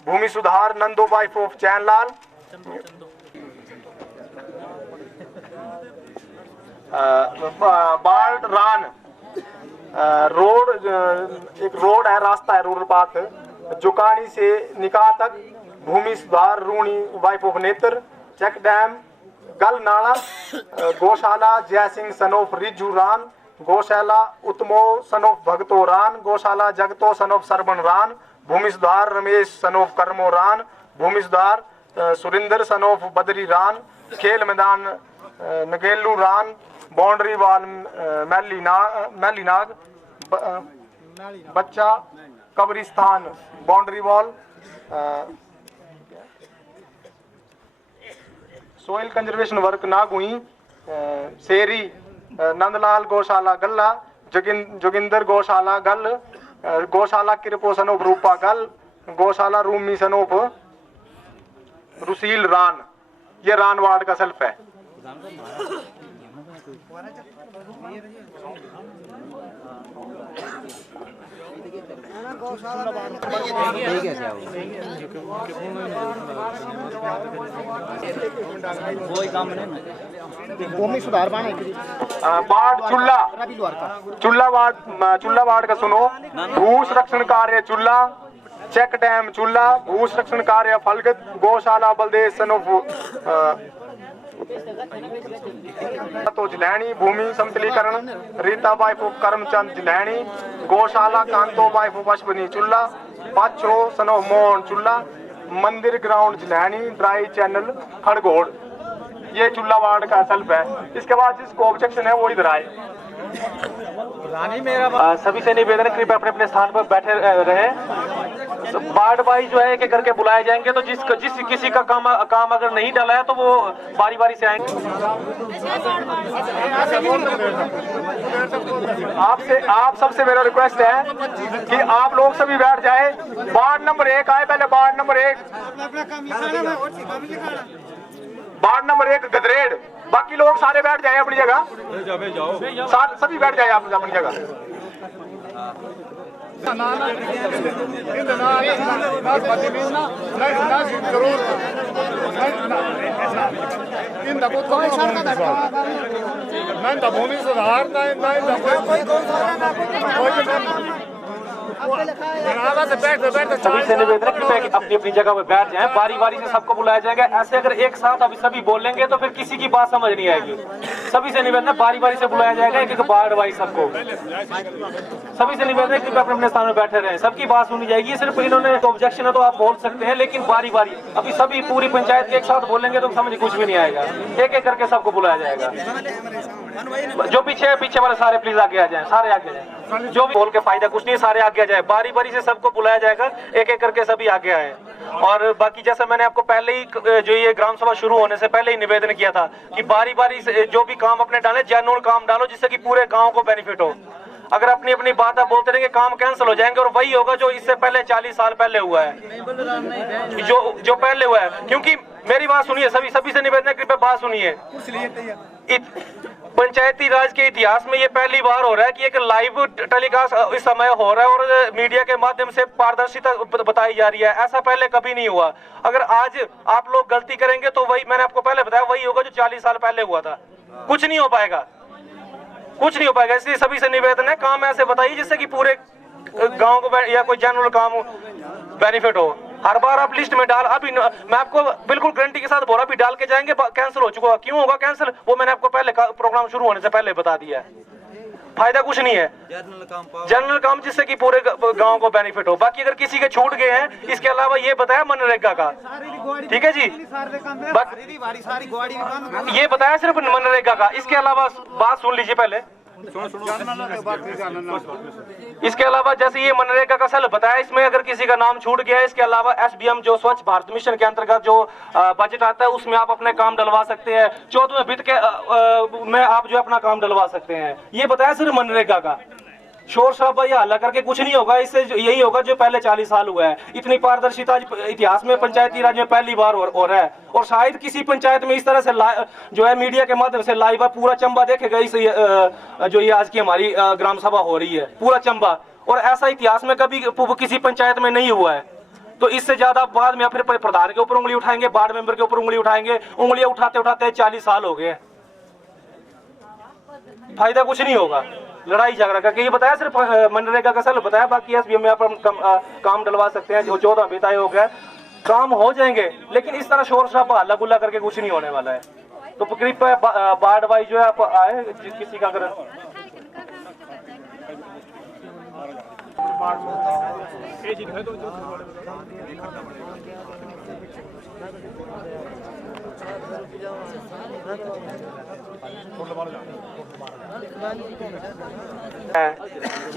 भूमि सुधार Nando wife of Chainlal, Bald Ran road, एक रोड है, रास्ता है रूरल पाथ जुकानी से निकाह तक, भूमि सुधार रूणी वाइफ ऑफ नेत्र, चेक डैम गल नाला, गौशाला जय सिंह सनोफ रिजू रान, गौशाला उत्मो सनोफ भगतो रान, गौशाला जगतो सनोफ सरबन रान, भूमि सुधार रमेश सनोफ कर्मो रान, भूमि सुधार सुरिंदर सनोफ बदरी रान, खेल मैदान नगेलू रान, बाउंड्री वाल मैलीनाग, बच्चा कब्रिस्तान boundary wall, soil conservation work Nagui, Sheri Nandlal गौशाला गल्ला, जोगिंदर गौशाला गल, गौशाला किरपोसन ऑफ रूपाकल, गौशाला रूम मिशन ऑफ रुसील रान, ये रान वार्ड का सेल्फ है। भूमि सुधार बाने वार्ड चुल्ला वार्ड का सुनो। भू संरक्षण कार्य चुल्ला, चेक डैम चुल्ला, भू संरक्षण कार्य फलगत, गौशाला बलदेशन तो जिलैनी, भूमि समतलीकरण रीता वाइफ ऑफ करमचंद जिलैनी, गौशाला कांतो वाइफ ऑफ अश्वनी चुल्ला, पाछो सनो मोहन चुल्ला, मंदिर ग्राउंड जिलैनी, ड्राई चैनल खड़गोड़, ये चुल्ला वार्ड का सेल्फ है। इसके बाद जिसको ऑब्जेक्शन है वो इधर आए। सभी से निवेदन है कृपया अपने अपने स्थान पर बैठे रहे। वार्ड वाइज जो है एक एक करके बुलाए जाएंगे, तो जिस किसी का काम अगर नहीं डाला है तो वो बारी बारी से आएंगे। आप सबसे मेरा रिक्वेस्ट है कि आप लोग सभी बैठ जाए। वार्ड नंबर 1 आए पहले, वार्ड नंबर 1 गदरेड़, बाकी लोग सारे बैठ जाए अपनी जगह, सभी बैठ जाए आप अपनी जगह। सभी से निवेदन है कि अपनी अपनी जगह पे बैठ जाएं, बारी बारी से सबको बुलाया जाएगा। ऐसे अगर एक साथ अभी सभी बोलेंगे तो फिर किसी की बात समझ नहीं आएगी। सभी से निवेदन है बारी बारी से बुलाया जाएगा, एक एक वार्ड वाइज सबको। सभी से निवेदन है कि अपने अपने स्थान में बैठे रहें, सबकी बात सुनी जाएगी। सिर्फ इन्होंने ऑब्जेक्शन है तो आप बोल सकते हैं, लेकिन बारी बारी अभी सभी पूरी पंचायत एक साथ बोलेंगे तो समझ कुछ भी नहीं आएगा। एक एक करके सबको बुलाया जाएगा। जो पीछे वाले सारे प्लीज आगे आ जाएं, सारे आगे जाएं। जो भी बोल के फायदा कुछ नहीं, सारे आगे आ जाए। बारी बारी से सबको बुलाया जाएगा, एक एक करके सभी आगे आए। और बाकी जैसा मैंने आपको पहले ही जो ये ग्राम सभा शुरू होने से पहले ही निवेदन किया था कि बारी बारी से जो भी काम अपने डालें, जेन्युइन काम डालो जिससे कि पूरे गांव को बेनिफिट हो। अगर अपनी अपनी बात आप बोलते रहेंगे काम कैंसिल हो जाएंगे, और वही होगा जो इससे पहले 40 साल पहले हुआ है, जो पहले हुआ है। क्योंकि मेरी बात सुनिए, सभी से निवेदन है कृपया बात सुनिए। पंचायती राज के इतिहास में ये पहली बार हो रहा है कि एक लाइव टेलीकास्ट इस समय हो रहा है और मीडिया के माध्यम से पारदर्शिता बताई जा रही है। ऐसा पहले कभी नहीं हुआ। अगर आज आप लोग गलती करेंगे तो वही मैंने आपको पहले बताया, वही होगा जो 40 साल पहले हुआ था। कुछ नहीं हो पाएगा, कुछ नहीं हो पाएगा। इसलिए सभी से निवेदन है काम ऐसे बताइए जिससे कि पूरे गांव को या कोई जनरल काम बेनिफिट हो। हर बार आप लिस्ट में डाल, अभी मैं आपको बिल्कुल गारंटी के साथ बोला, अभी डाल के जाएंगे कैंसिल हो चुका। क्यों होगा कैंसिल, वो मैंने आपको पहले प्रोग्राम शुरू होने से पहले बता दिया है। फायदा कुछ नहीं है, जनरल काम जिससे कि पूरे गांव को बेनिफिट हो। बाकी अगर किसी के छूट गए हैं, इसके अलावा ये बताया मनरेगा का, ठीक है जी, ये बताया सिर्फ मनरेगा का। इसके अलावा बात सुन लीजिए पहले। इसके अलावा जैसे ये मनरेगा का सेल बताया, इसमें अगर किसी का नाम छूट गया है, इसके अलावा SBM जो स्वच्छ भारत मिशन के अंतर्गत जो बजट आता है उसमें आप अपने काम डलवा सकते हैं। 14वें वित्त के में आप जो अपना काम डलवा सकते हैं। ये बताया सिर्फ मनरेगा का। शोर शराबा या हल्ला करके कुछ नहीं होगा, इससे यही होगा जो पहले 40 साल हुआ है। इतनी पारदर्शिता इतिहास में पंचायती राज में पहली बार हो रहा है, और शायद किसी पंचायत में इस तरह से जो है मीडिया के माध्यम से लाइव पूरा चंबा देखेगा इस जो ये आज की हमारी ग्राम सभा हो रही है, पूरा चंबा। और ऐसा इतिहास में कभी किसी पंचायत में नहीं हुआ है। तो इससे ज्यादा बाद में फिर प्रधान के ऊपर उंगली उठाएंगे, वार्ड मेंबर के ऊपर उंगली उठाएंगे। उंगलियां उठाते उठाते 40 साल हो गए, फायदा कुछ नहीं होगा। लड़ाई झगड़ा करके ये बताया सिर्फ मनरेगा का सेल बताया, बाकी SBM में आप काम डलवा सकते हैं। जो 14 वित्त आयोग है, काम हो जाएंगे, लेकिन इस तरह शोर शराबा हल्ला गुल्ला करके कुछ नहीं होने वाला है। तो कृपया वार्ड वाइज जो है आप आए, किसी का अगर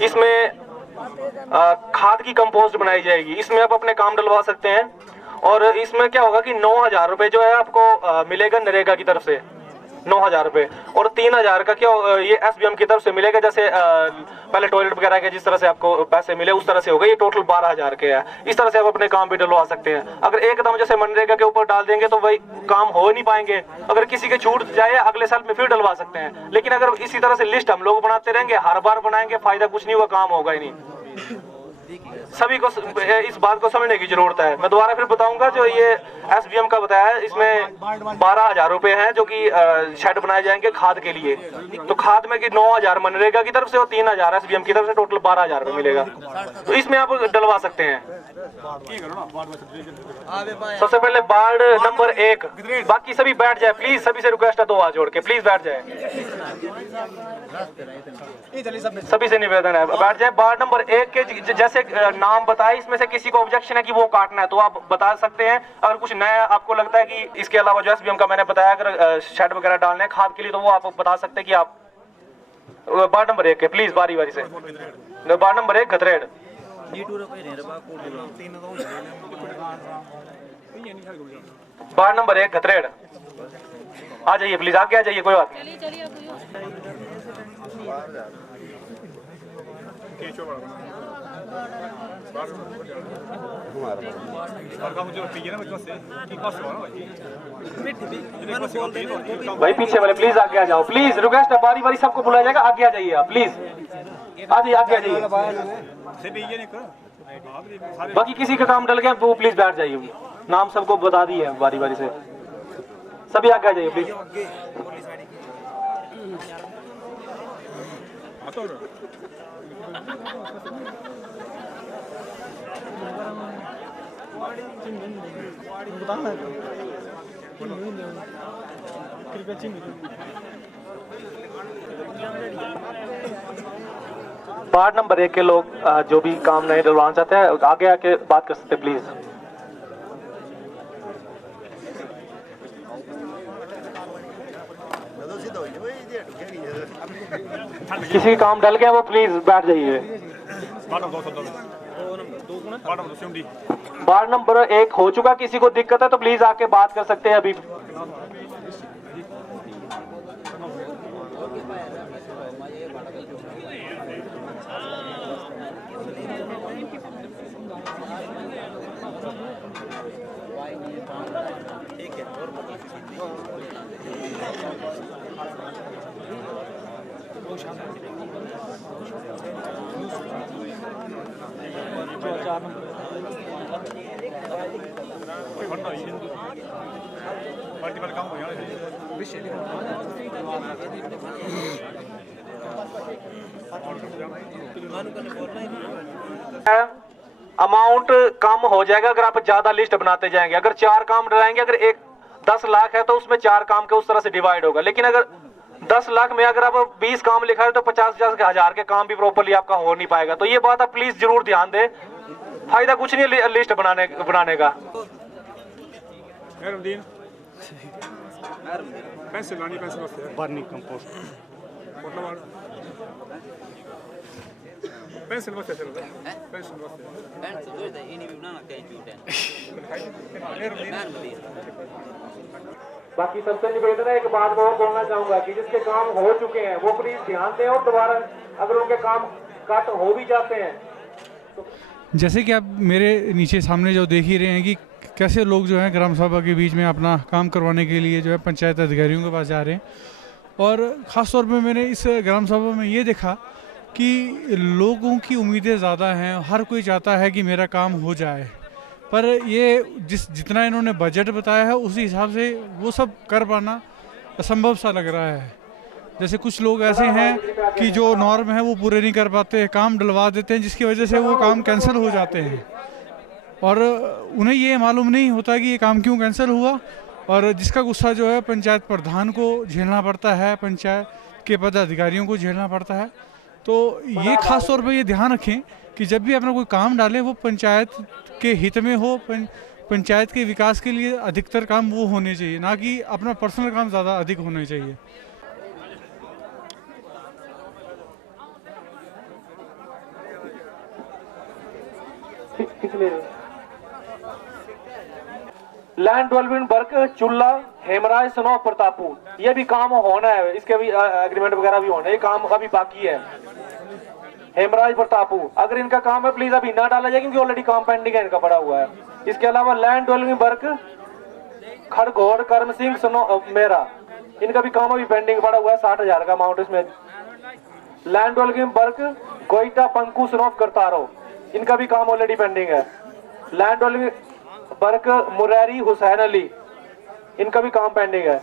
इसमें खाद की कंपोस्ट बनाई जाएगी, इसमें आप अपने काम डलवा सकते हैं। और इसमें क्या होगा कि 9,000 रुपए जो है आपको मिलेगा नरेगा की तरफ से। 9,000 रुपये, और 3,000 का क्या ये SBM की तरफ से मिलेगा। जैसे पहले टॉयलेट वगैरह के जिस तरह से आपको पैसे मिले उस तरह से हो गए, ये टोटल 12,000 के है। इस तरह से आप अपने काम भी डलवा सकते हैं। अगर एकदम जैसे मनरेगा के ऊपर डाल देंगे तो वही काम हो नहीं पाएंगे। अगर किसी के छूट जाए अगले साल में फिर डलवा सकते हैं, लेकिन अगर इसी तरह से लिस्ट हम लोग बनाते रहेंगे, हर बार बनाएंगे, फायदा कुछ नहीं हुआ, काम होगा ही नहीं। सभी को इस बात को समझने की जरूरत है। मैं दोबारा फिर बताऊंगा, जो ये SBM का बताया है, इसमें 12,000 रुपए हैं जो कि शेड बनाए जाएंगे खाद के लिए। तो खाद में कि 9,000 मनरेगा की तरफ से और 3,000 SBM की तरफ से, टोटल 12,000 रुपए मिलेगा। तो इसमें आप डलवा सकते हैं। सबसे पहले वार्ड नंबर 1, बाकी सभी बैठ जाए प्लीज, सभी से रिक्वेस्ट है, 2 हाथ जोड़ के प्लीज बैठ जाए, सभी से निवेदन है बैठ जाए। वार्ड नंबर 1 के जैसे नाम बताए, इसमें से किसी को ऑब्जेक्शन है कि वो काटना है तो आप बता सकते हैं। अगर कुछ नया आपको लगता है कि इसके अलावा जो SBM का मैंने बताया अगर शेड वगैरह डालने हैं खाद के लिए, तो वो आप बता सकते हैं कि आप वार्ड नंबर 1 के प्लीज बारी बारी से। वार्ड नंबर 1 गतरेड़, वार्ड नंबर 1 गतरेड़, आ जाइए प्लीज, आगे आ जाइए, कोई बात नहीं। भाई पीछे वाले प्लीज आगे आ जाओ, प्लीज रिक्वेस्ट है, बारी बारी सबको बुलाया जाएगा, आगे आ जाइए आप प्लीज, आ जाइए आगे आ जाइए। बाकी किसी का काम डल गया वो प्लीज बैठ जाइए, नाम सबको बता दिए है बारी बारी से, सभी आगे आ जाइए प्लीज। वार्ड नंबर 1 के लोग जो भी काम नहीं डलवाना चाहते हैं आगे आके बात कर सकते हैं प्लीज। किसी का काम डल गया वो प्लीज बैठ जाइए। वार्ड नंबर 1 हो चुका, किसी को दिक्कत है तो प्लीज आके बात कर सकते हैं अभी। अमाउंट कम हो जाएगा अगर आप ज्यादा लिस्ट बनाते जाएंगे। अगर 4 काम डलाएंगे, अगर 10 लाख है तो उसमें 4 काम के उस तरह से डिवाइड होगा। लेकिन अगर 10 लाख में अगर आप 20 काम लिखा है तो 50-50 हजार के काम भी प्रॉपर्ली आपका हो नहीं पाएगा। तो ये बात आप प्लीज जरूर ध्यान दें, फायदा कुछ नहीं है लिस्ट बनाने का। बाकी सबसे निवेदन है, एक बात और बोलना चाहूंगा कि जिसके काम हो चुके हैं वो प्लीज ध्यान दें, और दोबारा अगर उनके काम कट हो भी जाते हैं तो जैसे कि आप मेरे नीचे सामने जो देख ही रहे हैं कि कैसे लोग जो हैं ग्राम सभा के बीच में अपना काम करवाने के लिए जो है पंचायत अधिकारियों के पास जा रहे हैं। और ख़ास तौर पे मैंने इस ग्राम सभा में ये देखा कि लोगों की उम्मीदें ज़्यादा हैं, हर कोई चाहता है कि मेरा काम हो जाए, पर ये जितना इन्होंने बजट बताया है उसी हिसाब से वो सब कर पाना असंभव सा लग रहा है। जैसे कुछ लोग ऐसे हैं कि जो नॉर्म है वो पूरे नहीं कर पाते हैं, काम डलवा देते हैं, जिसकी वजह से वो काम कैंसिल हो जाते हैं और उन्हें ये मालूम नहीं होता कि ये काम क्यों कैंसिल हुआ, और जिसका गुस्सा जो है पंचायत प्रधान को झेलना पड़ता है, पंचायत के पदाधिकारियों को झेलना पड़ता है। तो ये खास तौर पे ये ध्यान रखें कि जब भी अपना कोई काम डालें वो पंचायत के हित में हो, पंचायत के विकास के लिए अधिकतर काम वो होने चाहिए, ना कि अपना पर्सनल काम ज़्यादा अधिक होने चाहिए। लैंड डेवलपमेंट वर्क चुल्ला हेमराज सनो प्रतापू, ये भी काम होना है, इसके भी एग्रीमेंट वगैरह भी होना है, ये काम अभी बाकी है। हेमराज प्रतापू, अगर इनका काम है प्लीज अभी ना डाला जाए क्योंकि ऑलरेडी काम पेंडिंग है, इनका पड़ा हुआ है। इसके अलावा लैंड डेवलपमेंट वर्क खड़गोड़ कर्म सिंह सनो मेरा, इनका भी काम अभी पेंडिंग पड़ा हुआ है, 60,000 का अमाउंट इसमें। Land development work गोइटा Panku son of करतारो, इनका भी काम ऑलरेडी पेंडिंग है। Land development work Murari Hussain Ali, इनका भी काम पेंडिंग है।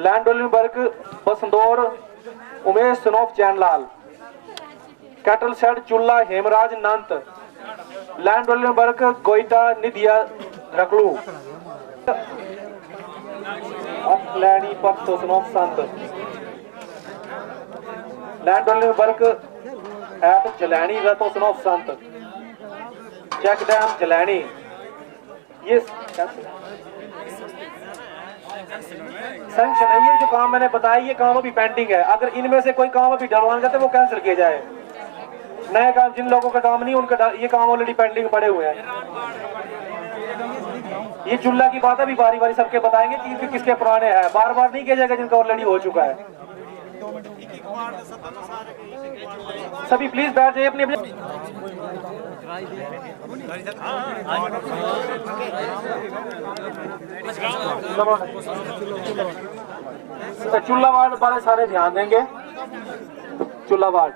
Land development work बसंदौर Umesh son of चैनलाल, cattle shed चुल्ला Hemraj नंत। लैंड डेवलपमेंट वर्क गोइटा निधिया रकलू, लैनी पक्तो son of Sant. Land development work at जलैनी रतो son of Sant, check dam जलैनी, ये सैंक्शन है। ये जो काम मैंने बताया ये काम अभी पेंडिंग है, अगर इनमें से कोई काम अभी डलवाना चाहते वो कैंसिल किया जाए। नए काम जिन लोगों का काम नहीं उनका ये काम ऑलरेडी पेंडिंग पड़े हुए हैं। ये चुल्ला की बात अभी बारी बारी सबके बताएंगे कि किसके पुराने हैं, बार बार नहीं किया जाएगा जिनका ऑलरेडी हो चुका है। सभी प्लीज बैठ जाइए अपनी अपनी। चूल्हा वार्ड वाले सारे ध्यान देंगे। चूल्हा वार्ड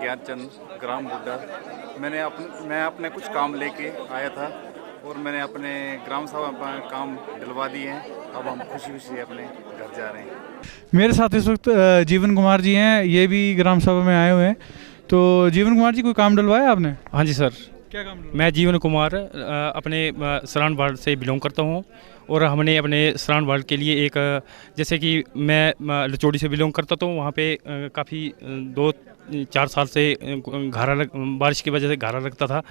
ज्ञानचंद ग्राम बुड्ढा, मैं अपने कुछ काम लेके आया था और मैंने अपने ग्राम सभा में काम दिलवा दिए हैं। अब हम खुशी खुशी अपने घर जा रहे हैं। मेरे साथ इस वक्त जीवन कुमार जी हैं, ये भी ग्राम सभा में आए हुए हैं। तो जीवन कुमार जी कोई काम डलवाया आपने? हाँ जी सर, क्या काम? मैं जीवन कुमार अपने सरान वार्ड से बिलोंग करता हूँ और हमने अपने सरान वार्ड के लिए एक, जैसे कि मैं लचोड़ी से बिलोंग करता तो वहाँ पे काफ़ी 2-4 साल से बारिश की वजह से घारा लगता था,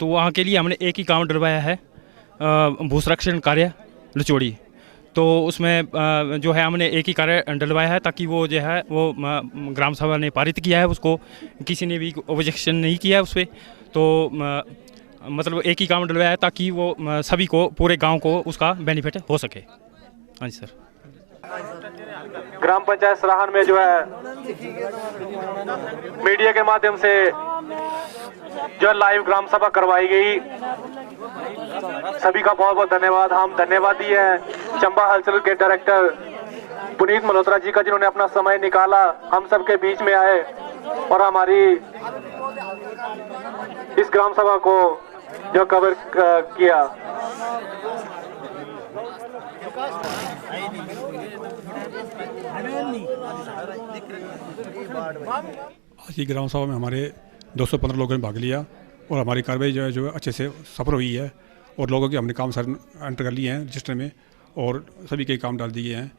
तो वहाँ के लिए हमने एक ही काम डलवाया है, भू संरक्षण कार्य लचोड़ी। तो उसमें जो है हमने एक ही कार्य डलवाया है ताकि वो जो है वो ग्राम सभा ने पारित किया है, उसको किसी ने भी ऑब्जेक्शन नहीं किया है उस पर। तो मतलब एक ही काम डलवाया है ताकि वो सभी को, पूरे गांव को उसका बेनिफिट हो सके। हाँ जी सर। ग्राम पंचायत सराहन में जो है मीडिया के माध्यम से जो लाइव ग्राम सभा करवाई गई, सभी का बहुत बहुत धन्यवाद। हम धन्यवाद दिए हैं चंबा हलचल के डायरेक्टर पुनीत मल्होत्रा जी का, जिन्होंने अपना समय निकाला, हम सबके बीच में आए और हमारी इस ग्राम सभा को जो कवर किया। आज की ग्राम सभा में हमारे 215 लोगों ने भाग लिया और हमारी कार्रवाई जो है अच्छे से सफल हुई है और लोगों के हमने काम सारे एंटर कर लिए हैं रजिस्टर में और सभी के काम डाल दिए हैं।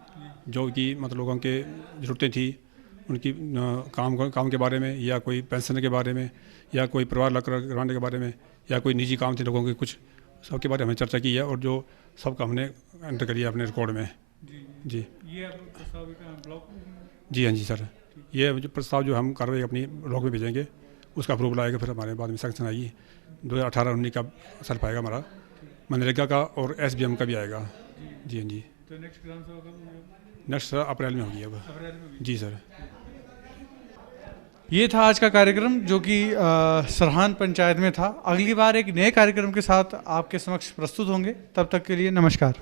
जो कि मतलब लोगों के ज़रूरतें थी उनकी काम के बारे में, या कोई पेंशन के बारे में, या कोई परिवार लग करवाने के बारे में, या कोई निजी काम थे लोगों के, कुछ सबके बारे में हमने चर्चा की है और जो सबका हमने एंटर करिए अपने रिकॉर्ड में। जी ये प्रस्ताव ब्लॉक? जी हाँ जी सर, ये जो प्रस्ताव जो हम कार्रवाई अपनी ब्लॉक में भेजेंगे उसका अप्रूवल आएगा, फिर हमारे बाद में सैंक्शन आएगी। 2018-19 का असर पाएगा हमारा, मनरेगा का और SBM का भी आएगा। जी हाँ जी। तो नेक्स्ट ग्राम सभा कब? नेक्स्ट अप्रैल में होगी अब। जी सर। ये था आज का कार्यक्रम जो कि सरहान पंचायत में था। अगली बार एक नए कार्यक्रम के साथ आपके समक्ष प्रस्तुत होंगे। तब तक के लिए नमस्कार।